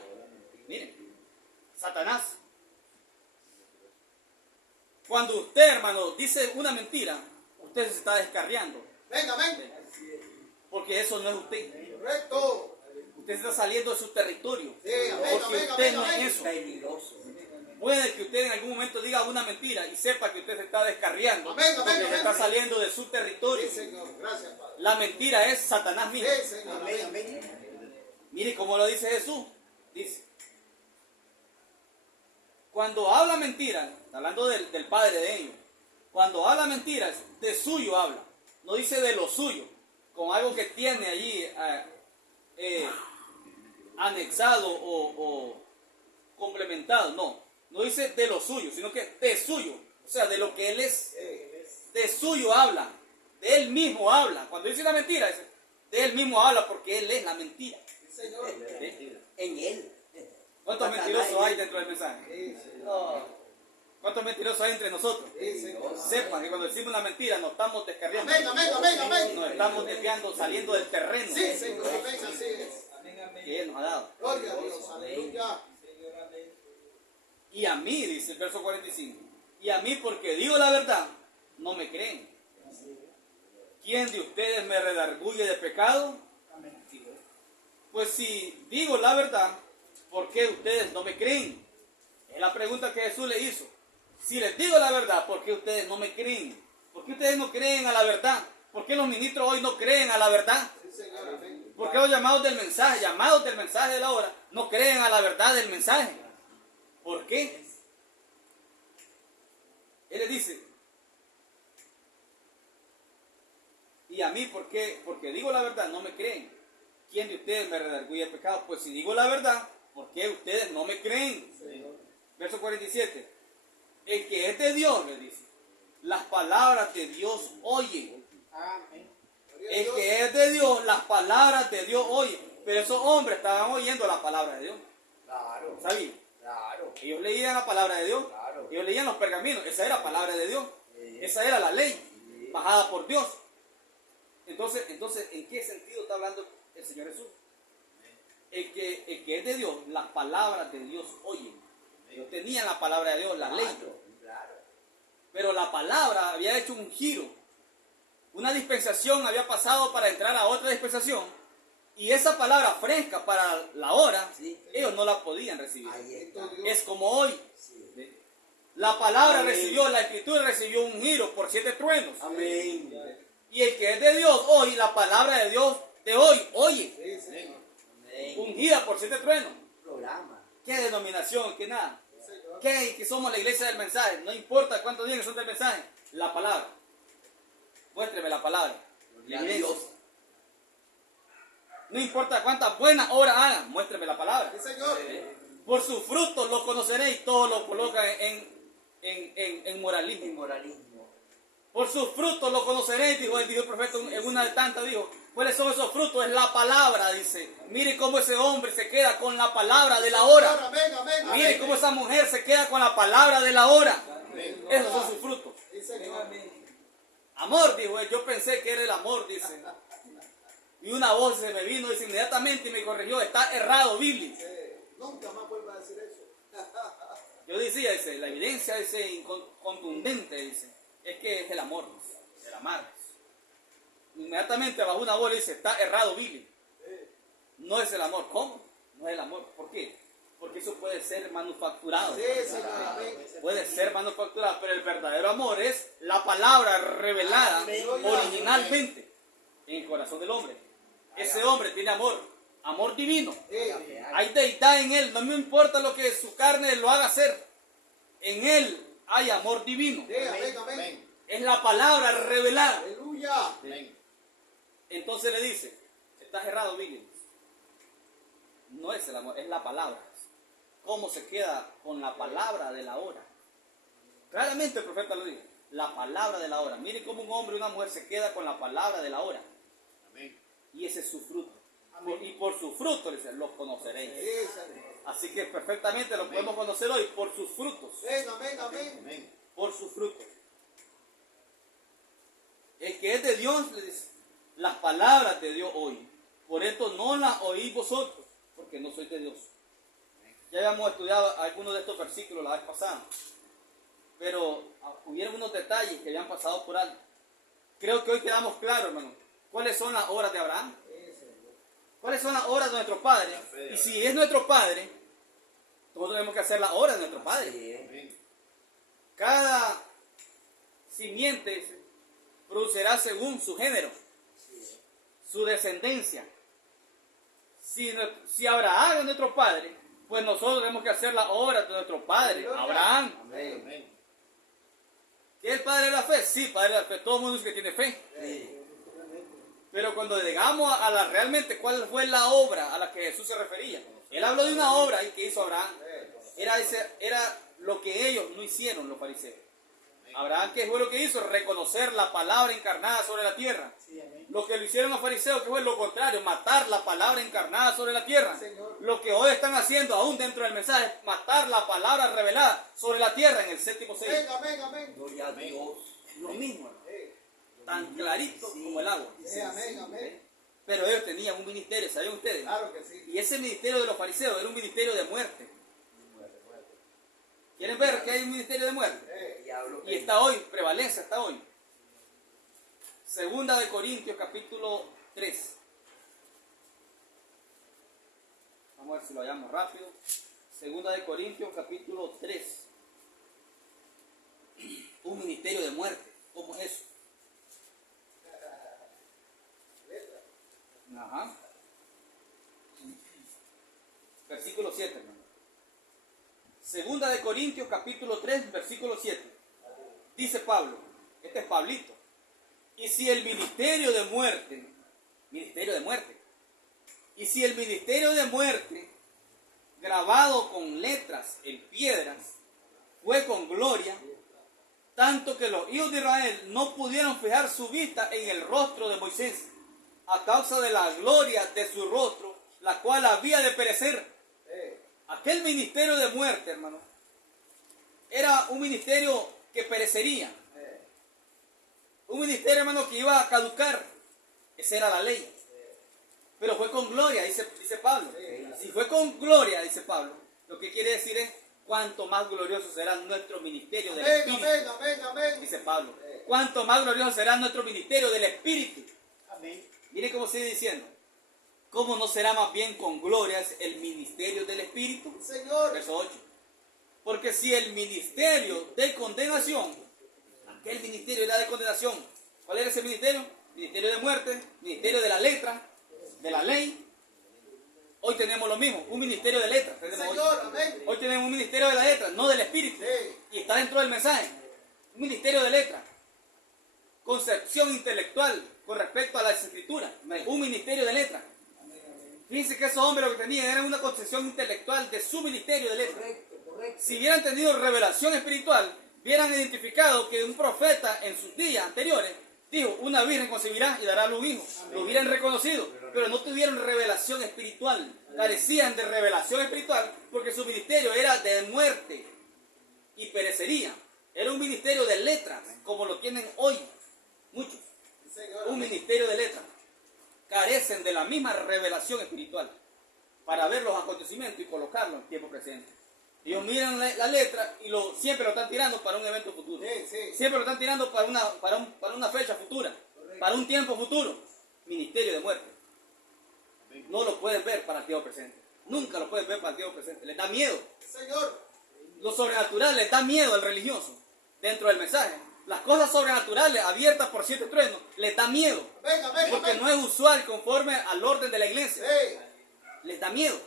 Miren, Satanás. Cuando usted, hermano, dice una mentira, usted se está descarriando. Venga, venga. Porque eso no es usted. Correcto. Usted está saliendo de su territorio. Sí, amén, Porque amén, usted amén, no es amén. eso. Peligroso. Puede que usted en algún momento diga una mentira y sepa que usted se está descarriando. Amén, amén, Porque se amén. está saliendo de su territorio. Sí, Señor. Gracias, Padre. La mentira es Satanás mismo. Sí, Señor. Amén, Amén. amén. Mire cómo lo dice Jesús. Dice, cuando habla mentiras, hablando del padre de ellos, cuando habla mentiras, de suyo habla. No dice de lo suyo, con algo que tiene allí anexado o complementado. No dice de lo suyo, sino que de suyo. O sea, de lo que él es. De suyo habla. De él mismo habla. Cuando dice una mentira, dice, de él mismo habla porque él es la mentira. Sí, Señor. ¿Sí? En él. ¿Cuántos mentirosos hay dentro del mensaje? Sí, Señor. ¿Cuántos mentirosos hay entre nosotros? Sí, Señor. Sepan que cuando decimos una mentira nos estamos descarriando. Amén, amén, amén, amén. Nos estamos desviando, saliendo del terreno Sí, Señor. Amén, así es. que Él nos ha dado. Gloria a Dios. Aleluya. Y a mí, dice el verso 45, y a mí porque digo la verdad, no me creen. ¿Quién de ustedes me redarguye de pecado? Pues si digo la verdad, ¿por qué ustedes no me creen? Es la pregunta que Jesús le hizo. Si les digo la verdad, ¿por qué ustedes no me creen? ¿Por qué ustedes no creen a la verdad? ¿Por qué los ministros hoy no creen a la verdad? Sí, Señor. Amén. ¿Por qué los llamados del mensaje de la hora, no creen a la verdad del mensaje? ¿Por qué? Él le dice, y a mí, ¿por qué? Porque digo la verdad, no me creen. ¿Quién de ustedes me redarguye el pecado? Pues si digo la verdad, ¿por qué ustedes no me creen? Verso 47. El que es de Dios, le dice, las palabras de Dios oye. Amén. El que es de Dios, las palabras de Dios oye. Pero esos hombres estaban oyendo la palabra de Dios. Claro. ¿Sabían? Claro. Ellos leían la palabra de Dios. Claro. Ellos leían los pergaminos. Esa era la palabra de Dios. Esa era la ley bajada por Dios. Entonces, ¿en qué sentido está hablando el Señor Jesús? El que es de Dios, las palabras de Dios oyen. Ellos tenían la palabra de Dios, la ley. Claro. Pero la palabra había hecho un giro. Una dispensación había pasado para entrar a otra dispensación. Y esa palabra fresca para la hora, Sí. ellos no la podían recibir. Ahí está. Es como hoy. Sí. La palabra Amén. recibió, la escritura recibió un giro por 7 truenos. Amén. Y el que es de Dios hoy, la palabra de Dios de hoy, oye. Sí, Señor. Amén. Ungida por 7 truenos. Programa. ¿Qué denominación? ¿Qué nada? Señor. ¿Qué? Que somos la iglesia del mensaje. No importa cuántos días son del mensaje. La palabra. Muéstreme la palabra. La Gloria a evidencia. Dios. No importa cuántas buenas obras hagan. Muéstreme la palabra. Sí, Señor. Por sus frutos los conoceréis. Todos lo colocan en moralismo. Inmoralismo. Por sus frutos lo conoceréis, dijo el profeta en una de tantas, dijo. ¿Cuáles son esos frutos? Es la palabra, dice. Mire cómo ese hombre se queda con la palabra de la hora. Amén, amén. Mire Amén. cómo esa mujer se queda con la palabra de la hora. Esos son sus frutos. Sí, Señor. Amor, dijo él. Yo pensé que era el amor, dice. Y una voz se me vino, dice, inmediatamente y me corrigió. Está errado, Billy. Nunca más vuelva a decir eso. Yo decía, dice, la evidencia, dice, contundente, dice, es que es el amor, el amar. Inmediatamente bajo una voz le dice, está errado, Billy. No es el amor. ¿Cómo? No es el amor. ¿Por qué? Porque eso puede ser manufacturado. Sí, Señor. Amén. Puede ser manufacturado, pero el verdadero amor es la palabra revelada originalmente en el corazón del hombre. Ese hombre tiene amor, amor divino. Sí. Hay deidad en él, no me importa lo que su carne lo haga hacer. En él hay amor divino. Sí, amén, amén. Es la palabra revelada. Aleluya. Entonces le dice, estás errado, Billy. No es el amor, es la palabra. ¿Cómo se queda con la palabra de la hora? Claramente el profeta lo dice, la palabra de la hora. Mire cómo un hombre y una mujer se queda con la palabra de la hora. Y ese es su fruto. Y por su fruto, dice, los conoceréis. Sí, Señor. Así que perfectamente lo podemos conocer hoy por sus frutos. Amén, amén. Por sus frutos. El que es de Dios, le dice, las palabras de Dios hoy. Por esto no las oís vosotros, porque no sois de Dios. Ya habíamos estudiado algunos de estos versículos la vez pasada, pero hubieron unos detalles que habían pasado por alto. Creo que hoy quedamos claros, hermano, cuáles son las obras de Abraham, cuáles son las obras de nuestro Padre, y si es nuestro Padre, nosotros tenemos que hacer las obras de nuestro Padre. Cada simiente producirá según su género, su descendencia. Si Abraham es nuestro Padre, pues nosotros tenemos que hacer las obras de nuestro Padre, Abraham. Amén. ¿Qué es el Padre de la fe? Sí, Padre de la fe. Todo el mundo dice que tiene fe. Pero cuando llegamos a la realmente cuál fue la obra a la que Jesús se refería. Él habló de una obra que hizo Abraham. Era lo que ellos no hicieron, los fariseos. Abraham, ¿qué fue lo que hizo? Reconocer la palabra encarnada sobre la tierra. Lo que lo hicieron los fariseos, que fue lo contrario, matar la palabra encarnada sobre la tierra. Lo que hoy están haciendo, aún dentro del mensaje, es matar la palabra revelada sobre la tierra en el séptimo sello. Amén. Gloria a Dios. Lo mismo, hermano. Tan clarito como el agua. Amén. Pero ellos tenían un ministerio, ¿saben ustedes? Claro que sí. Y ese ministerio de los fariseos era un ministerio de muerte. ¿Quieren ver que hay un ministerio de muerte? Y está hoy, prevalece hasta hoy. Segunda de Corintios, capítulo 3. Vamos a ver si lo hallamos rápido. Segunda de Corintios, capítulo 3. Un ministerio de muerte. ¿Cómo es eso? Ajá. Versículo 7, hermano. Segunda de Corintios, capítulo 3, versículo 7. Dice Pablo, este es Pablito. Y si el ministerio de muerte, y si el ministerio de muerte, grabado con letras en piedras, fue con gloria, tanto que los hijos de Israel no pudieron fijar su vista en el rostro de Moisés, a causa de la gloria de su rostro, la cual había de perecer. Aquel ministerio de muerte, hermano, era un ministerio que perecería. Un ministerio, hermano, que iba a caducar. Esa era la ley. Pero fue con gloria, dice Pablo. Si fue con gloria, dice Pablo, lo que quiere decir es cuánto más glorioso será nuestro ministerio del Espíritu. Amén. Dice Pablo. Cuánto más glorioso será nuestro ministerio del Espíritu. Mire cómo sigue diciendo. ¿Cómo no será más bien con gloria el ministerio del Espíritu? Señor. Verso 8. Porque si el ministerio de condenación, aquel ministerio era de condenación, ¿cuál era ese ministerio? Ministerio de muerte, ministerio de la letra, de la ley. Hoy tenemos lo mismo, un ministerio de letra. Señor, amén. Hoy tenemos un ministerio de la letra, no del Espíritu. Y está dentro del mensaje. Un ministerio de letra. Concepción intelectual con respecto a las escrituras. Un ministerio de letra. Fíjense que esos hombres lo que tenían era una concepción intelectual de su ministerio de letra. Si hubieran tenido revelación espiritual, hubieran identificado que un profeta en sus días anteriores dijo, una virgen concebirá y dará a luz un hijo. Lo hubieran reconocido, pero no tuvieron revelación espiritual. Carecían de revelación espiritual porque su ministerio era de muerte y perecería. Era un ministerio de letras, como lo tienen hoy muchos. Un ministerio de letras. Carecen de la misma revelación espiritual para ver los acontecimientos y colocarlos en tiempo presente. Ellos miran la letra y siempre lo están tirando para un evento futuro. Siempre lo están tirando para una fecha futura, para un tiempo futuro. Ministerio de muerte. No lo pueden ver para el tiempo presente. Nunca lo pueden ver para el tiempo presente. Les da miedo. Señor. Lo sobrenatural les da miedo al religioso dentro del mensaje. Las cosas sobrenaturales abiertas por 7 truenos les da miedo. Porque no es usual conforme al orden de la iglesia. Les da miedo.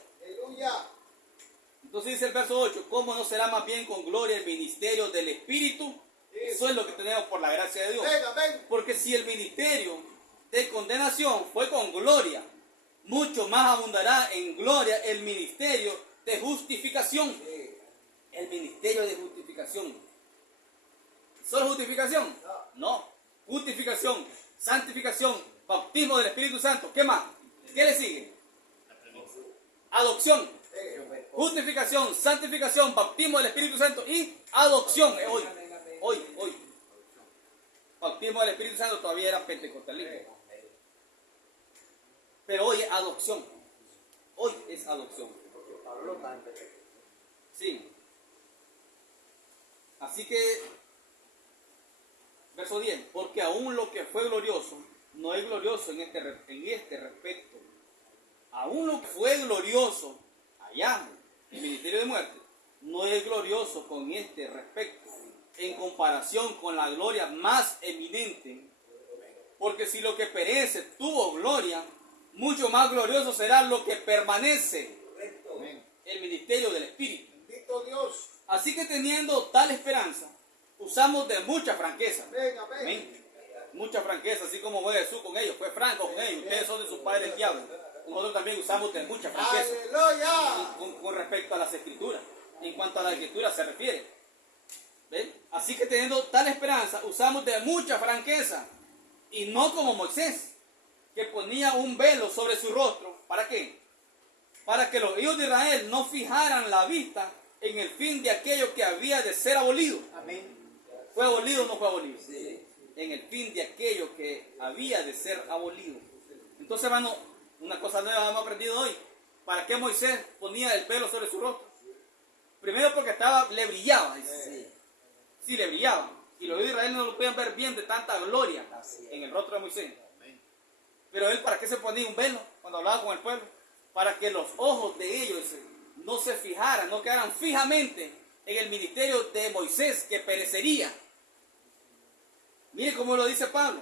Entonces dice el verso 8, ¿cómo no será más bien con gloria el ministerio del Espíritu? Eso es lo que tenemos por la gracia de Dios. Porque si el ministerio de condenación fue con gloria, mucho más abundará en gloria el ministerio de justificación. El ministerio de justificación. ¿Solo justificación? No. Justificación, santificación, bautismo del Espíritu Santo. ¿Qué más? ¿Qué le sigue? Adopción, justificación, santificación, bautismo del Espíritu Santo y adopción. Hoy. Bautismo del Espíritu Santo todavía era pentecostalismo. Pero hoy es adopción. Hoy es adopción. Sí. Así que, verso 10, porque aún lo que fue glorioso no es glorioso en este respecto. Aún lo que fue glorioso allá, en el ministerio de muerte, no es glorioso con este respecto, en comparación con la gloria más eminente. Porque si lo que perece tuvo gloria, mucho más glorioso será lo que permanece, el ministerio del Espíritu. Bendito Dios. Así que teniendo tal esperanza, usamos de mucha franqueza. Venga, venga. Amén. Mucha franqueza, así como fue Jesús con ellos, fue franco con ellos. Ustedes son de su padre el diablo. Nosotros también usamos de mucha franqueza Aleluya. con respecto a las escrituras, en cuanto a las escrituras se refiere. ¿Ven? Así que teniendo tal esperanza, usamos de mucha franqueza, y no como Moisés, que ponía un velo sobre su rostro. ¿Para qué? Para que los hijos de Israel no fijaran la vista en el fin de aquello que había de ser abolido. Amén. ¿Fue abolido o no fue abolido? Sí. En el fin de aquello que había de ser abolido. Entonces, hermano, una cosa nueva hemos aprendido hoy. ¿Para qué Moisés ponía el pelo sobre su rostro? Primero porque le brillaba. Sí, le brillaba. Y los hijos de Israel no lo podían ver bien de tanta gloria en el rostro de Moisés. Pero él, ¿para qué se ponía un velo cuando hablaba con el pueblo? Para que los ojos de ellos no se fijaran, no quedaran fijamente en el ministerio de Moisés, que perecería. Mire cómo lo dice Pablo.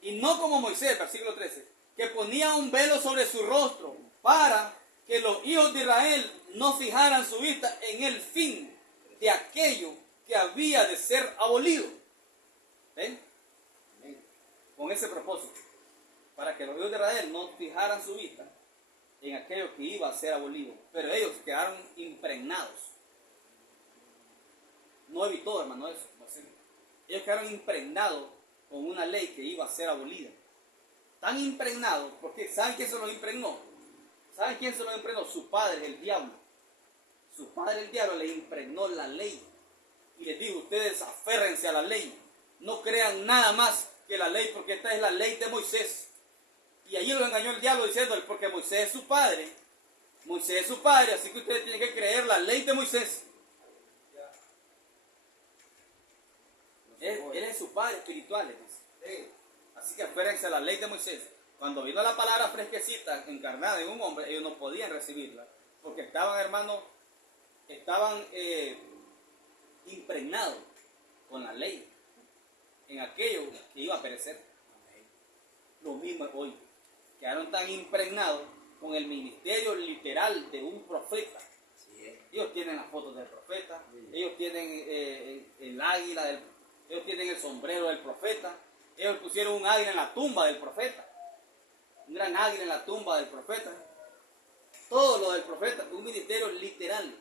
Y no como Moisés, versículo 13, que ponía un velo sobre su rostro para que los hijos de Israel no fijaran su vista en el fin de aquello que había de ser abolido. ¿Ven? Con ese propósito, para que los hijos de Israel no fijaran su vista en aquello que iba a ser abolido. Pero ellos quedaron impregnados. No evitó, hermano, eso. Ellos quedaron impregnados con una ley que iba a ser abolida. Tan impregnados, porque ¿saben quién se los impregnó? ¿Saben quién se los impregnó? Su padre, el diablo. Su padre, el diablo, les impregnó la ley. Y les dijo, ustedes aférrense a la ley. No crean nada más que la ley, porque esta es la ley de Moisés. Y allí lo engañó el diablo diciéndole, porque Moisés es su padre. Moisés es su padre, así que ustedes tienen que creer la ley de Moisés. Él es su padre espiritual, les dice. Así que aférrense a la ley de Moisés. Cuando vino la palabra fresquecita, encarnada en un hombre, ellos no podían recibirla, porque estaban, hermanos, impregnados con la ley, en aquello que iba a perecer. Lo mismo es hoy. Quedaron tan impregnados con el ministerio literal de un profeta. Ellos tienen las fotos del profeta, ellos tienen el águila, ellos tienen el sombrero del profeta, ellos pusieron un águila en la tumba del profeta, un gran águila en la tumba del profeta. Todo lo del profeta, un ministerio literal.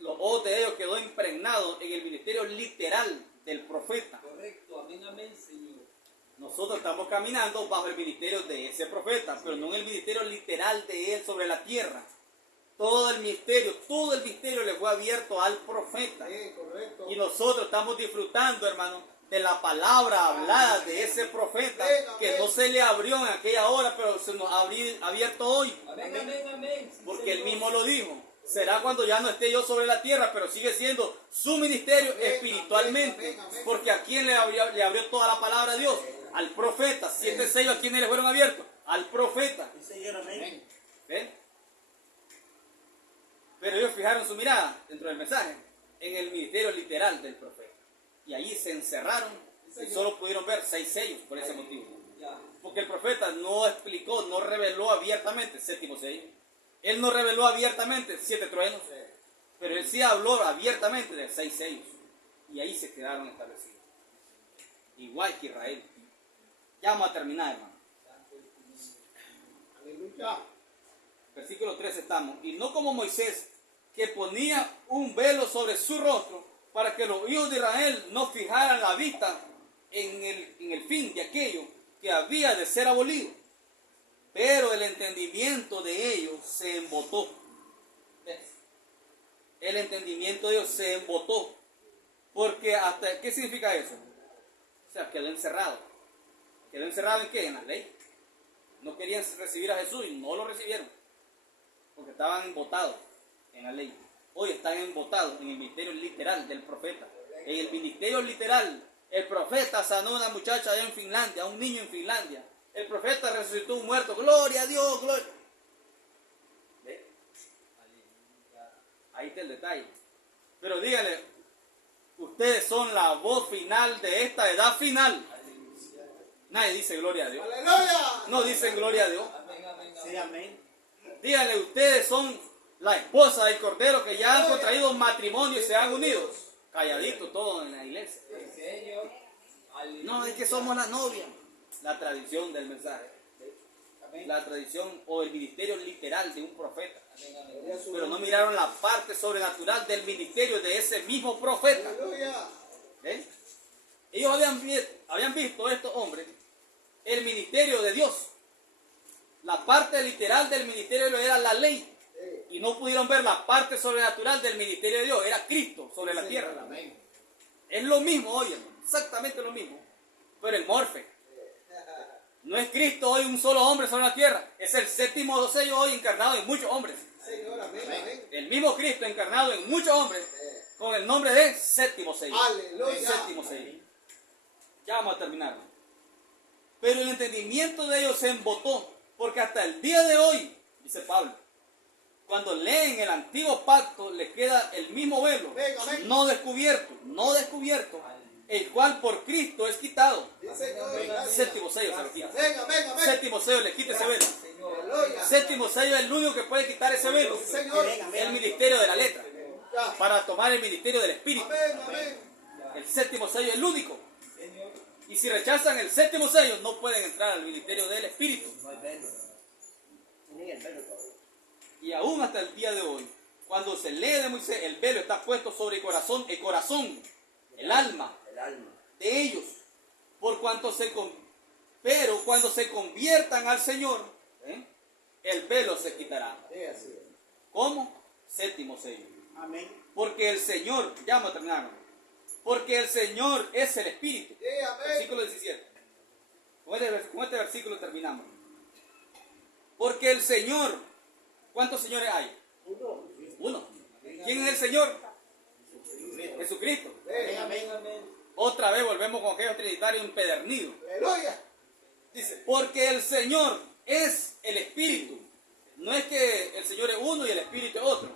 Los ojos de ellos quedó impregnados en el ministerio literal del profeta. Correcto, amén, amén, Señor. Nosotros estamos caminando bajo el ministerio de ese profeta, pero no en el ministerio literal de él sobre la tierra. Todo el misterio le fue abierto al profeta. Y nosotros estamos disfrutando, hermano, de la palabra hablada de ese profeta, que no se le abrió en aquella hora, pero se nos ha abierto hoy. Amén, amén, amén. Sí, Porque él Señor. mismo lo dijo. Será cuando ya no esté yo sobre la tierra, pero sigue siendo su ministerio espiritualmente. Porque a quién le abrió toda la palabra de Dios? Al profeta. 7 sellos a quienes le fueron abiertos. Al profeta. ¿Ven? Pero ellos fijaron su mirada dentro del mensaje en el ministerio literal del profeta. Y allí se encerraron y solo pudieron ver 6 sellos por ese motivo. Porque el profeta no explicó, no reveló abiertamente 7º sello. Él no reveló abiertamente 7 truenos, pero él sí habló abiertamente de 6 sellos. Y ahí se quedaron establecidos. Igual que Israel. Ya vamos a terminar, hermano. Aleluya. Versículo 13 estamos. Y no como Moisés, que ponía un velo sobre su rostro para que los hijos de Israel no fijaran la vista en el fin de aquello que había de ser abolido. Pero el entendimiento de ellos se embotó. ¿Ves? El entendimiento de ellos se embotó. Porque hasta, ¿qué significa eso? O sea, quedó encerrado. ¿Quedó encerrado en qué? En la ley. No querían recibir a Jesús y no lo recibieron. Porque estaban embotados en la ley. Hoy están embotados en el ministerio literal del profeta. En el ministerio literal, el profeta sanó a una muchacha allá en Finlandia, a un niño en Finlandia. El profeta resucitó un muerto. Gloria a Dios, gloria. ¿Ve? Ahí está el detalle. Pero dígale, ustedes son la voz final de esta edad final. Nadie dice gloria a Dios. ¡Aleluya! No dicen gloria a Dios. Amén, amén, Sí, amén. Díganle, ustedes son la esposa del Cordero que ya han contraído matrimonio y se han unido. Calladito todo en la iglesia. Sí, Señor. No, es que somos la novia. La tradición del mensaje. Amén. La tradición o el ministerio literal de un profeta. Amén, amén. Pero no miraron la parte sobrenatural del ministerio de ese mismo profeta. ¡Aleluya! ¿Ven? Ellos habían visto, estos hombres, el ministerio de Dios. La parte literal del ministerio de Dios era la ley. Y no pudieron ver la parte sobrenatural del ministerio de Dios. Era Cristo sobre la tierra. Amén. Es lo mismo hoy, hermano, exactamente lo mismo. Pero el morfe. No es Cristo hoy un solo hombre sobre la tierra. Es el séptimo sello hoy encarnado en muchos hombres. Señor, amén, amén. El mismo Cristo encarnado en muchos hombres con el nombre de séptimo sello. Aleluya. El séptimo sello. Ya vamos a terminar. Pero el entendimiento de ellos se embotó. Porque hasta el día de hoy, dice Pablo, cuando leen el antiguo pacto, les queda el mismo velo, Amén, amén. no descubierto, el cual por Cristo es quitado. Sí, Señor, gracias. Séptimo sello se lo quita. Amén, amén, amén. Séptimo sello le quita ese velo. Aleluya. Séptimo sello es el único que puede quitar ese velo. Sí, Señor. El ministerio de la letra. Ya. Para tomar el ministerio del Espíritu. Amén, amén. El séptimo sello es el único. Señor. Y si rechazan el séptimo sello, no pueden entrar al ministerio del Espíritu. Y aún hasta el día de hoy, cuando se lee de Moisés, el velo está puesto sobre el corazón, el alma de ellos. Pero cuando se conviertan al Señor, el velo se quitará. Sí, así es. ¿Cómo? Séptimo sello. Amén. Porque el Señor, ya vamos a terminar. Porque el Señor es el Espíritu. Sí, amén. Versículo 17. Con este versículo terminamos. Porque el Señor, ¿cuántos señores hay? Uno. ¿Quién es el Señor? Jesucristo. Sí, Amén, amén. Otra vez volvemos con aquellos trinitarios empedernidos. aleluya. Dice, porque el Señor es el Espíritu. No es que el Señor es uno y el Espíritu es otro.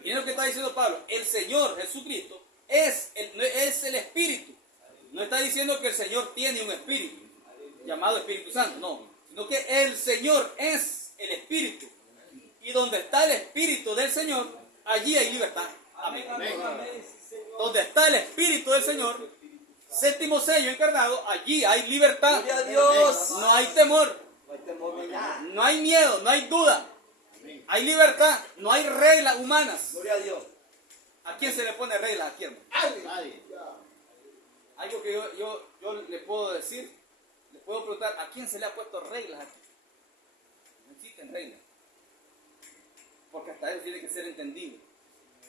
Miren lo que está diciendo Pablo. El Señor Jesucristo es el Espíritu. No está diciendo que el Señor tiene un Espíritu llamado Espíritu Santo, no. Sino que el Señor es el Espíritu. Y donde está el Espíritu del Señor, allí hay libertad. Amén, amén, amén. Sí, Señor. Donde está el Espíritu del Señor, séptimo sello encarnado, allí hay libertad. Gloria a Dios. No hay temor, No hay temor de nada. no hay miedo, no hay duda. Hay libertad, no hay reglas humanas. Gloria a Dios. ¿A quién se le pone reglas aquí, hermano? Aleluya. Algo que yo le puedo decir, le puedo preguntar, ¿a quién se le ha puesto reglas aquí? No existen reglas. Porque hasta eso tiene que ser entendido.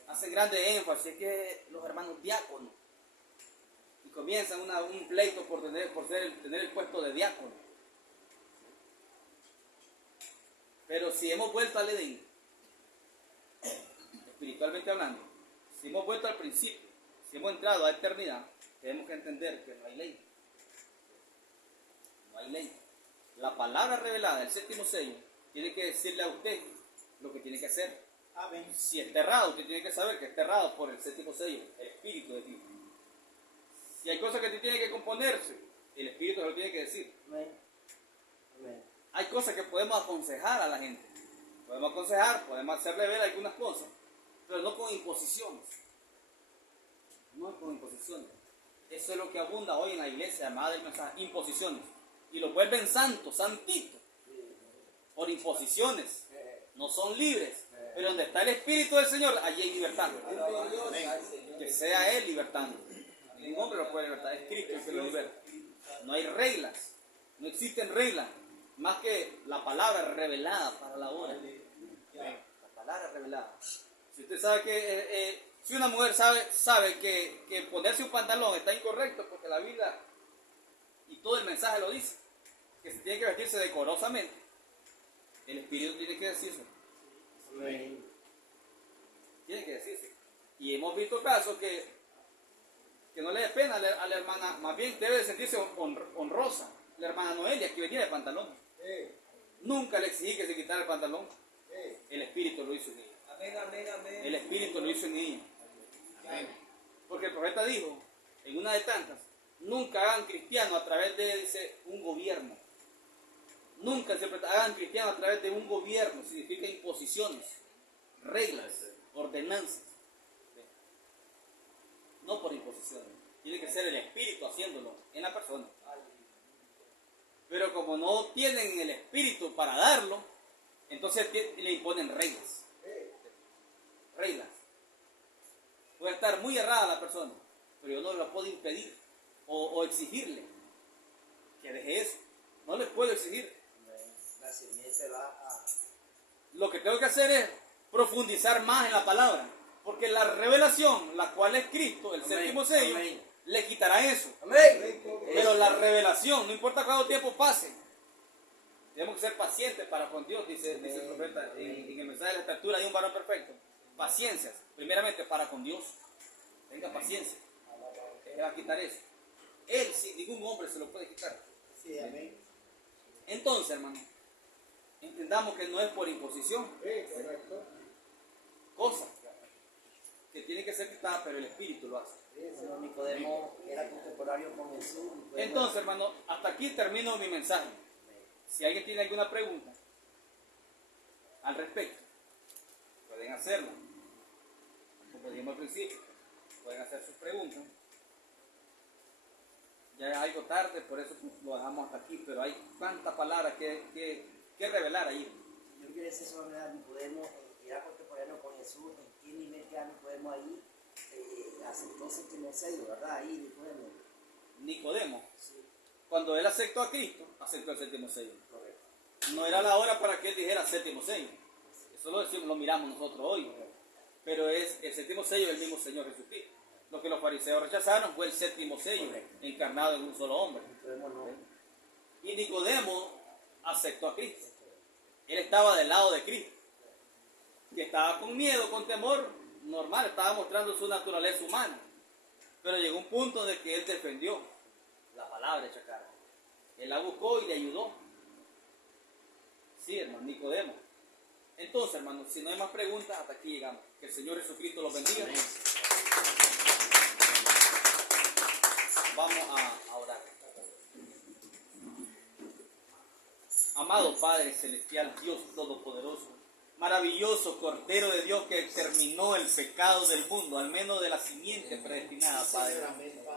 Hacen grande énfasis que los hermanos diáconos. Y comienzan un pleito por tener el puesto de diácono. Pero si hemos vuelto al Edén, espiritualmente hablando, si hemos vuelto al principio, si hemos entrado a la eternidad, tenemos que entender que no hay ley. No hay ley. La palabra revelada, el séptimo sello, tiene que decirle a usted lo que tiene que hacer. Amén. Si está errado, usted tiene que saber que está errado por el séptimo sello, el Espíritu de Cristo. Si hay cosas que usted tiene que componerse, el Espíritu se lo tiene que decir. Amén. Amén. Hay cosas que podemos aconsejar a la gente. Podemos aconsejar, podemos hacerle ver algunas cosas, pero no con imposiciones. No con imposiciones. Eso es lo que abunda hoy en la iglesia, llamada del mensaje, imposiciones. Y los vuelven santos, santitos, por imposiciones. No son libres. Pero donde está el Espíritu del Señor, allí hay libertad. Que sea Él libertando. Ningún hombre lo puede libertar, es Cristo el que lo liberta. No hay reglas. No existen reglas. Más que la palabra revelada para la hora. La palabra revelada. Si usted sabe que, si una mujer sabe que ponerse un pantalón está incorrecto, porque la Biblia y todo el mensaje lo dice, que se tiene que vestirse decorosamente, el Espíritu tiene que decirse. Tiene que decirse. Y hemos visto casos que no le dé pena a la hermana, más bien debe de sentirse honrosa. La hermana Noelia, que venía de pantalón. Nunca le exigí que se quitara el pantalón. El Espíritu lo hizo en ella. Amén, amén, amén. El Espíritu lo hizo en ella. Porque el profeta dijo, en una de tantas, nunca hagan cristiano a través de, dice, un gobierno. Nunca se hagan cristiano a través de un gobierno. Significa imposiciones, reglas, ordenanzas. No por imposiciones. Tiene que ser el Espíritu haciéndolo en la persona. Pero como no tienen el Espíritu para darlo, entonces le imponen reglas. Reglas. Puede estar muy errada la persona, pero yo no la puedo impedir o exigirle que deje eso. No le puedo exigir. La simiente va a... Lo que tengo que hacer es profundizar más en la palabra, porque la revelación, la cual es Cristo, el séptimo sello, le quitará eso. Amén. Pero la revelación, no importa cuánto tiempo pase, tenemos que ser pacientes para con Dios, dice el profeta en el mensaje de la estatura de un varón perfecto. Paciencias, primeramente para con Dios. Tenga paciencia. Él va a quitar eso. Él, sin ningún hombre, se lo puede quitar. Sí, amén. Entonces, hermano, entendamos que no es por imposición. Cosa que tiene que ser quitada, pero el Espíritu lo hace. Señor Nicodemo era contemporáneo con Jesús. Entonces, hermano, hasta aquí termino mi mensaje. Si alguien tiene alguna pregunta al respecto, pueden hacerla. Como dijimos al principio, pueden hacer sus preguntas. Ya es algo tarde, por eso lo dejamos hasta aquí, pero hay tantas palabras que revelar ahí. Yo quiero decir sobre Nicodemo, era contemporáneo con Jesús. ¿En qué nivel queda Nicodemo ahí? Aceptó el séptimo sello, ¿verdad? Ahí Nicodemo. Nicodemo, cuando él aceptó a Cristo, aceptó el séptimo sello. Correcto. No era la hora para que él dijera séptimo sello. Eso lo miramos nosotros hoy. Pero es el séptimo sello del mismo Señor Jesucristo. Lo que los fariseos rechazaron fue el séptimo sello, encarnado en un solo hombre. Nicodemo no. Y Nicodemo aceptó a Cristo. Él estaba del lado de Cristo. Que estaba con miedo, con temor, normal, estaba mostrando su naturaleza humana. Pero llegó un punto de que él defendió la palabra hecha carne. Él la buscó y le ayudó. Sí, hermano, Nicodemo. Entonces, hermanos, si no hay más preguntas, hasta aquí llegamos. Que el Señor Jesucristo los bendiga. Vamos a orar. Amado Padre Celestial, Dios Todopoderoso, maravilloso Cordero de Dios que exterminó el pecado del mundo, al menos de la simiente predestinada, Padre.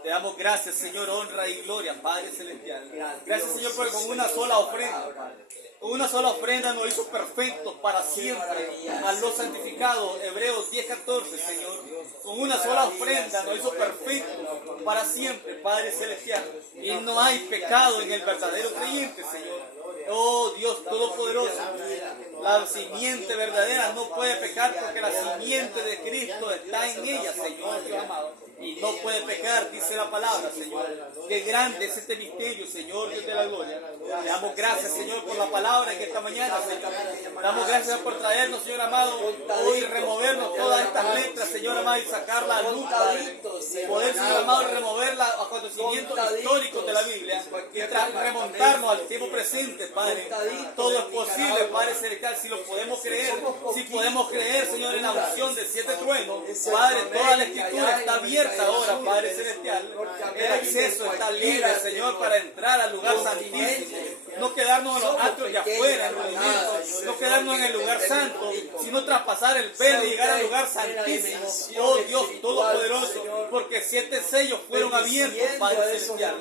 Te damos gracias, Señor, honra y gloria, Padre Celestial. Gracias, Señor, porque con una sola ofrenda, Padre, con una sola ofrenda nos hizo perfectos para siempre a los santificados. Hebreos 10:14, Señor. Con una sola ofrenda nos hizo perfectos para siempre, Padre Celestial. Y no hay pecado en el verdadero creyente, Señor. Oh Dios Todopoderoso, la simiente verdadera no puede pecar porque la simiente de Cristo está en ella, Señor Dios amado. Y no puede pecar, dice la palabra, Señor. Qué grande es este misterio, Señor Dios de la gloria. Le damos gracias, Señor, por la palabra en esta mañana, Señor. Le damos gracias por traernos, Señor amado, hoy removernos todas estas letras, Señor amado, y sacarla a luz, poder, Señor amado, remover los acontecimientos históricos de la Biblia y remontarnos al tiempo presente, Padre. Todo es posible, Padre Celestial, si lo podemos creer, si podemos creer, Señor, en la unción de 7 truenos. Padre, toda la escritura está abierta ahora, Padre Celestial. El acceso está libre, Señor, para entrar al lugar santísimo. no quedarnos en los atrios de afuera, no quedarnos en el lugar santo, sino traspasar el velo y llegar al lugar santísimo. Oh Dios Todopoderoso, porque 7 sellos fueron abiertos, Padre Celestial,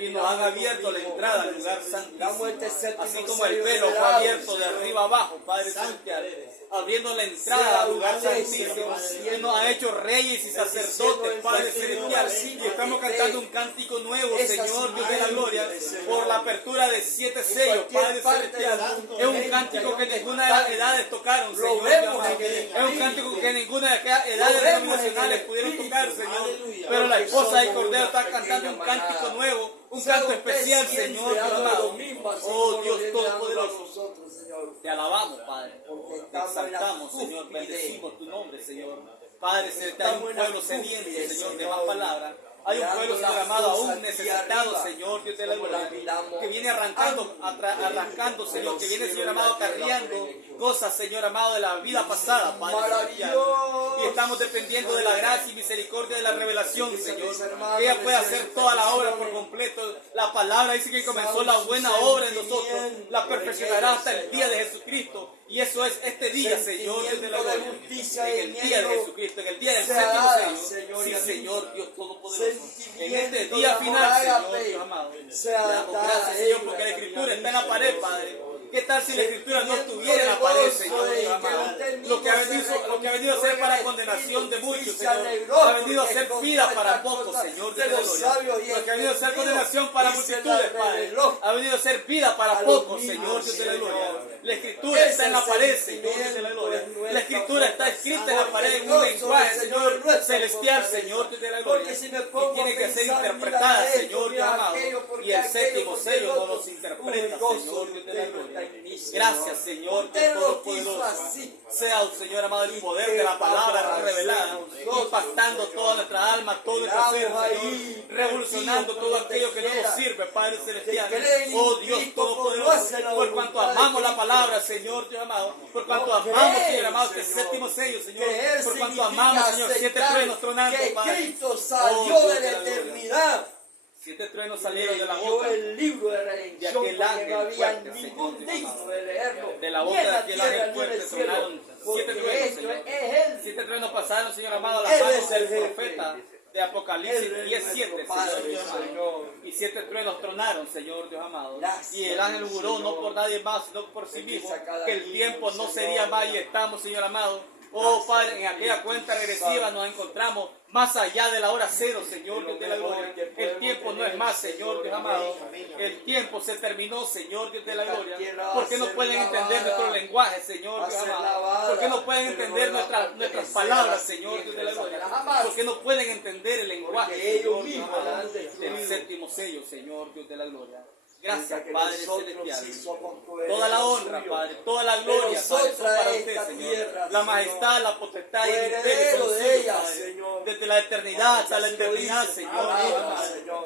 y nos han abierto la entrada al lugar santísimo, así como el velo fue abierto de arriba abajo, Padre Celestial, abriendo la entrada al lugar santísimo, y nos ha hecho reyes y sacerdotes, Padre Celestial, y estamos cantando un cántico nuevo, Señor Dios de la gloria, por la apertura de 7 sellos, Padre Celestial. Es un cántico que ninguna de las edades tocaron, Señor. Es un cántico que ninguna de aquellas edades denominacionales pudieron tocar, Señor. Pero la esposa del Cordero está cantando un cántico nuevo, un canto especial, Señor Dios amado. Oh Dios Todopoderoso, te alabamos, Padre, te exaltamos, Señor, bendecimos tu nombre, Señor. Padre Celestial, hay un pueblo sediente, Señor, de más palabras. Hay un pueblo, Señor amado, aún necesitado, Señor, Dios de la gloria, que viene arrancando, Señor, que viene, Señor amado, carriando cosas, Señor amado, de la vida pasada, Padre Celestial. Y estamos dependiendo de la gracia y misericordia de la revelación, Señor. Que ella pueda hacer toda la obra por completo. La palabra dice que comenzó la buena obra en nosotros, la perfeccionará hasta el día de Jesucristo. Y eso es este día, Señor, Dios de la gloria. En el día de Jesucristo, en el día del séptimo sello. Sí, Señor, Dios Todopoderoso. En este día final, Señor, Dios amado. Le damos gracias, Señor, porque la Escritura está en la pared, Padre. ¿Qué tal si la Escritura no estuviera en la pared, Señor, Dios amado? Lo que ha venido a ser para condenación de muchos, Señor, ha venido a ser vida para pocos, Señor, de la gloria. Lo que ha venido a ser condenación para multitudes, Padre, ha venido a ser vida para pocos, Señor, Dios de la gloria. La Escritura está en la pared, Señor, Dios de la gloria. La Escritura está escrita en la pared en un lenguaje, Señor, celestial, Señor, Dios de la gloria. Y tiene que ser interpretada, Señor, Dios amado. Y el séptimo sello no los interpreta, Señor, Dios de la gloria. Gracias, Señor, Dios Todopoderoso. Sea, Señor amado, el poder de la palabra revelada, impactando toda nuestra alma, todo nuestro ser, Señor, revolucionando todo aquello que no nos sirve, Padre Celestial. Oh Dios Todopoderoso, por cuanto amamos la palabra, Señor, Dios amado, por cuanto amamos, Señor amado, este séptimo sello, Señor, por cuanto amamos, Señor, 7 truenos tronando, Padre. Salió de la eternidad. 7 truenos salieron de la boca El libro de redención, de aquel porque ángel no había fuerte, ningún Señor, digno de leerlo. de la boca de aquel ángel fuerte tronaron 7 truenos, esto Señor. es Él. 7 truenos pasaron, Señor amado, a las Él manos es el del jefe. profeta de Apocalipsis Él es 17, nuestro Padre, Señor Dios amado. Señor. Y 7 truenos tronaron, Señor Dios amado. Gracias, Y el ángel juró, no Señor. por nadie más, sino por sí mismo, Bendice a que el cada tiempo niño, no Señor. sería más, y estamos, Señor amado. Oh Padre, en aquella cuenta regresiva nos encontramos más allá de la hora cero, Señor Dios de la gloria. El tiempo no es más, Señor Dios amado. El tiempo se terminó, Señor Dios de la gloria. ¿Por qué no pueden entender nuestro lenguaje, Señor Dios amado? ¿Por qué no pueden entender nuestras palabras, Señor Dios de la gloria? ¿Por qué no pueden entender el lenguaje, Señor Dios amado, del séptimo sello, Señor Dios de la gloria? Gracias, Padre Celestial. Toda la honra, Padre, toda la gloria, Padre, son para usted, Señor. La majestad, la potestad y el imperio son suyos, Padre. Desde la eternidad hasta la eternidad, Señor.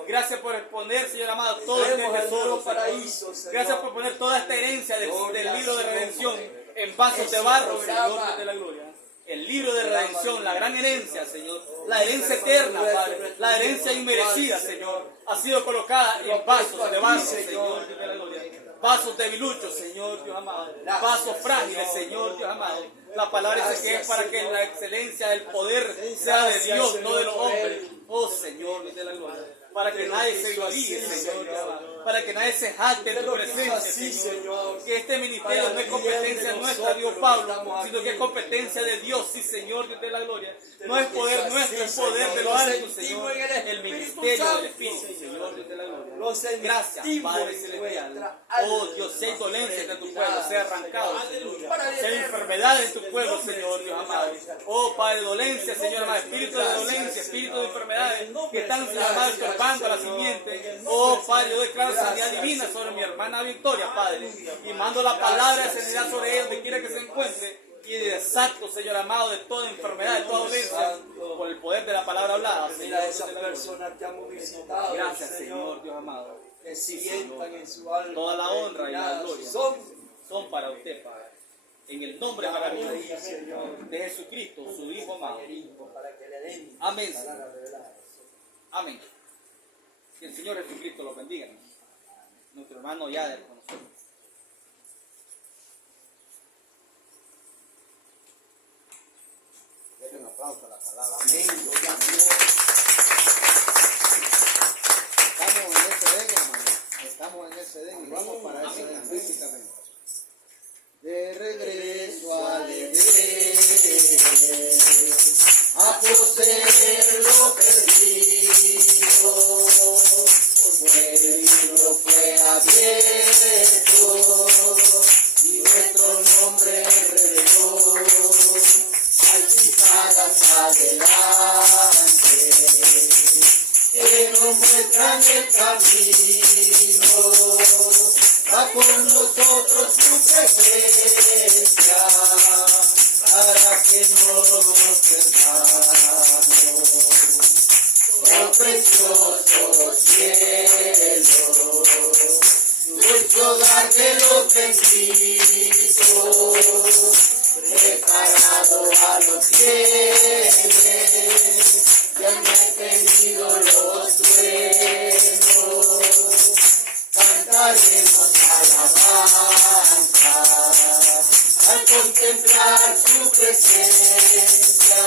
Gracias por exponer, Señor amado, todo este tesoro, Señor. Gracias por poner toda esta herencia del libro de redención en vasos de barro, Señor, de la gloria. El libro de redención, la gran herencia, Señor, la herencia eterna, Padre, la herencia inmerecida, Señor, ha sido colocada en vasos de barro, Señor, Dios de la gloria. Vasos debiluchos, Señor, Dios amado. Vasos frágiles, Señor, Dios amado. La palabra dice que es para que la excelencia del poder sea de Dios, no de los hombres. Oh, Señor, Dios de la gloria. Para que nadie se gloríe, Señor, Dios amado. Para que nadie se jacte en tu presencia, Señor. Que este ministerio no es competencia nuestra, Dios Pablo, sino que es competencia de Dios, sí, Señor, Dios de la gloria. No es poder nuestro, es poder de lo alto, Señor. El ministerio del Espíritu, Señor, Dios de la gloria. Gracias, Padre Celestial. Oh, Dios, sea dolencias de tu pueblo, sea arrancado, sea enfermedades en tu pueblo, Señor, Dios amado. Oh, Padre, dolencias, Señor amado, espíritu de dolencia, espíritu de enfermedades que están, Señor amado, estorbando a la simiente. Oh, Padre, yo declaro sanidad divina sobre mi hermana Victoria, Padre, y mando la palabra de sanidad sobre ella donde quiera que se encuentre, y de exacto, Señor amado, de toda enfermedad, de toda dolencia, por el poder de la palabra hablada, Señor. Mira esa persona que hemos visitado. Gracias, Señor, Dios amado. Que sientan en su alma. Toda la honra y la gloria son para usted, Padre. En el nombre maravilloso de Jesucristo, su Hijo amado. Amén. Amén. Que el Señor Jesucristo los bendiga. nuestro hermano Yader con nosotros. Denle un aplauso a la palabra. Amén. Gloria a Dios. Estamos en ese den, hermano. Estamos en ese den y vamos para ese den físicamente. De regreso al Edén, a poseer lo perdido, porque el libro fue abierto y nuestro nombre reveló. Hay pisadas adelante que nos muestran el camino. Va con nosotros su presencia para que no nos perdamos. Oh precioso cielo, dulce hogar de los benditos, preparado a los fieles que han detenido los truenos. Cantaremos alabanza al contemplar su presencia.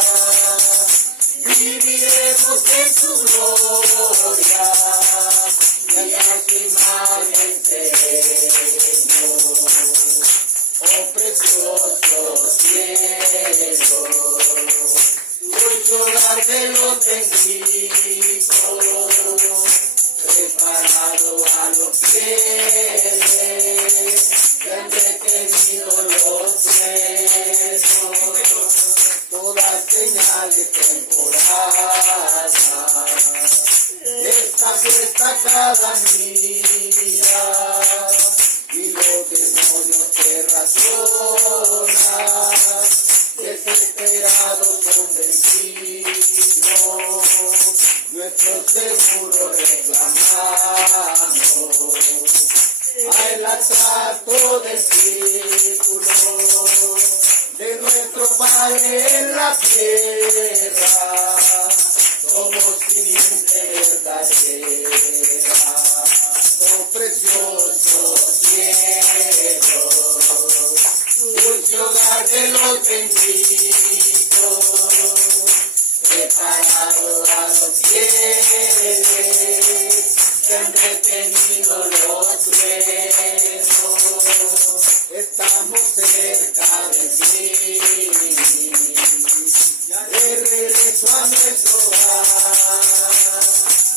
Viviremos en su gloria y a su imagen seremos. Oh precioso cielo, dulce hogar de los benditos, preparado a los fieles que han detenido los frenos. Todas señales temporales, esta fiesta cada día, y los demonios se razonan, desesperados son vencidos, nuestro seguro reclamamos, al asalto del círculo de nuestro Padre en la tierra, somos simiente verdadera. Oh precioso cielo, dulce hogar de los benditos, preparado a los fieles que han retenido los truenos. Estamos cerca de ti, de regreso a nuestro hogar.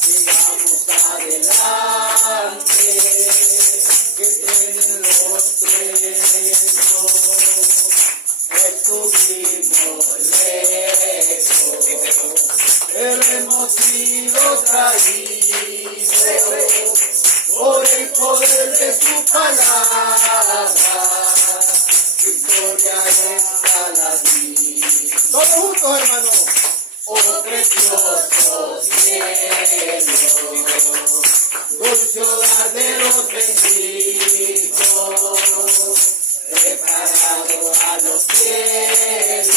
Sigamos adelante, que tienen los truenos. Estuvimos lejos, pero hemos sido traídos por el poder de su palabra. Victoria está la vida. Todos juntos, hermano. Oh precioso cielo, dulce hogar de los benditos, preparado a los fieles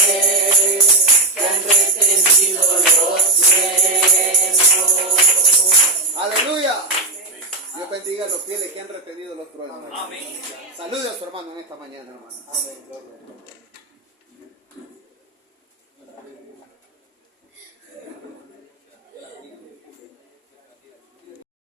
que han retenido los truenos. Aleluya. Dios bendiga a los fieles que han retenido los truenos. Amén. Salude a su hermano en esta mañana, hermano. Amén. Gloria a Dios.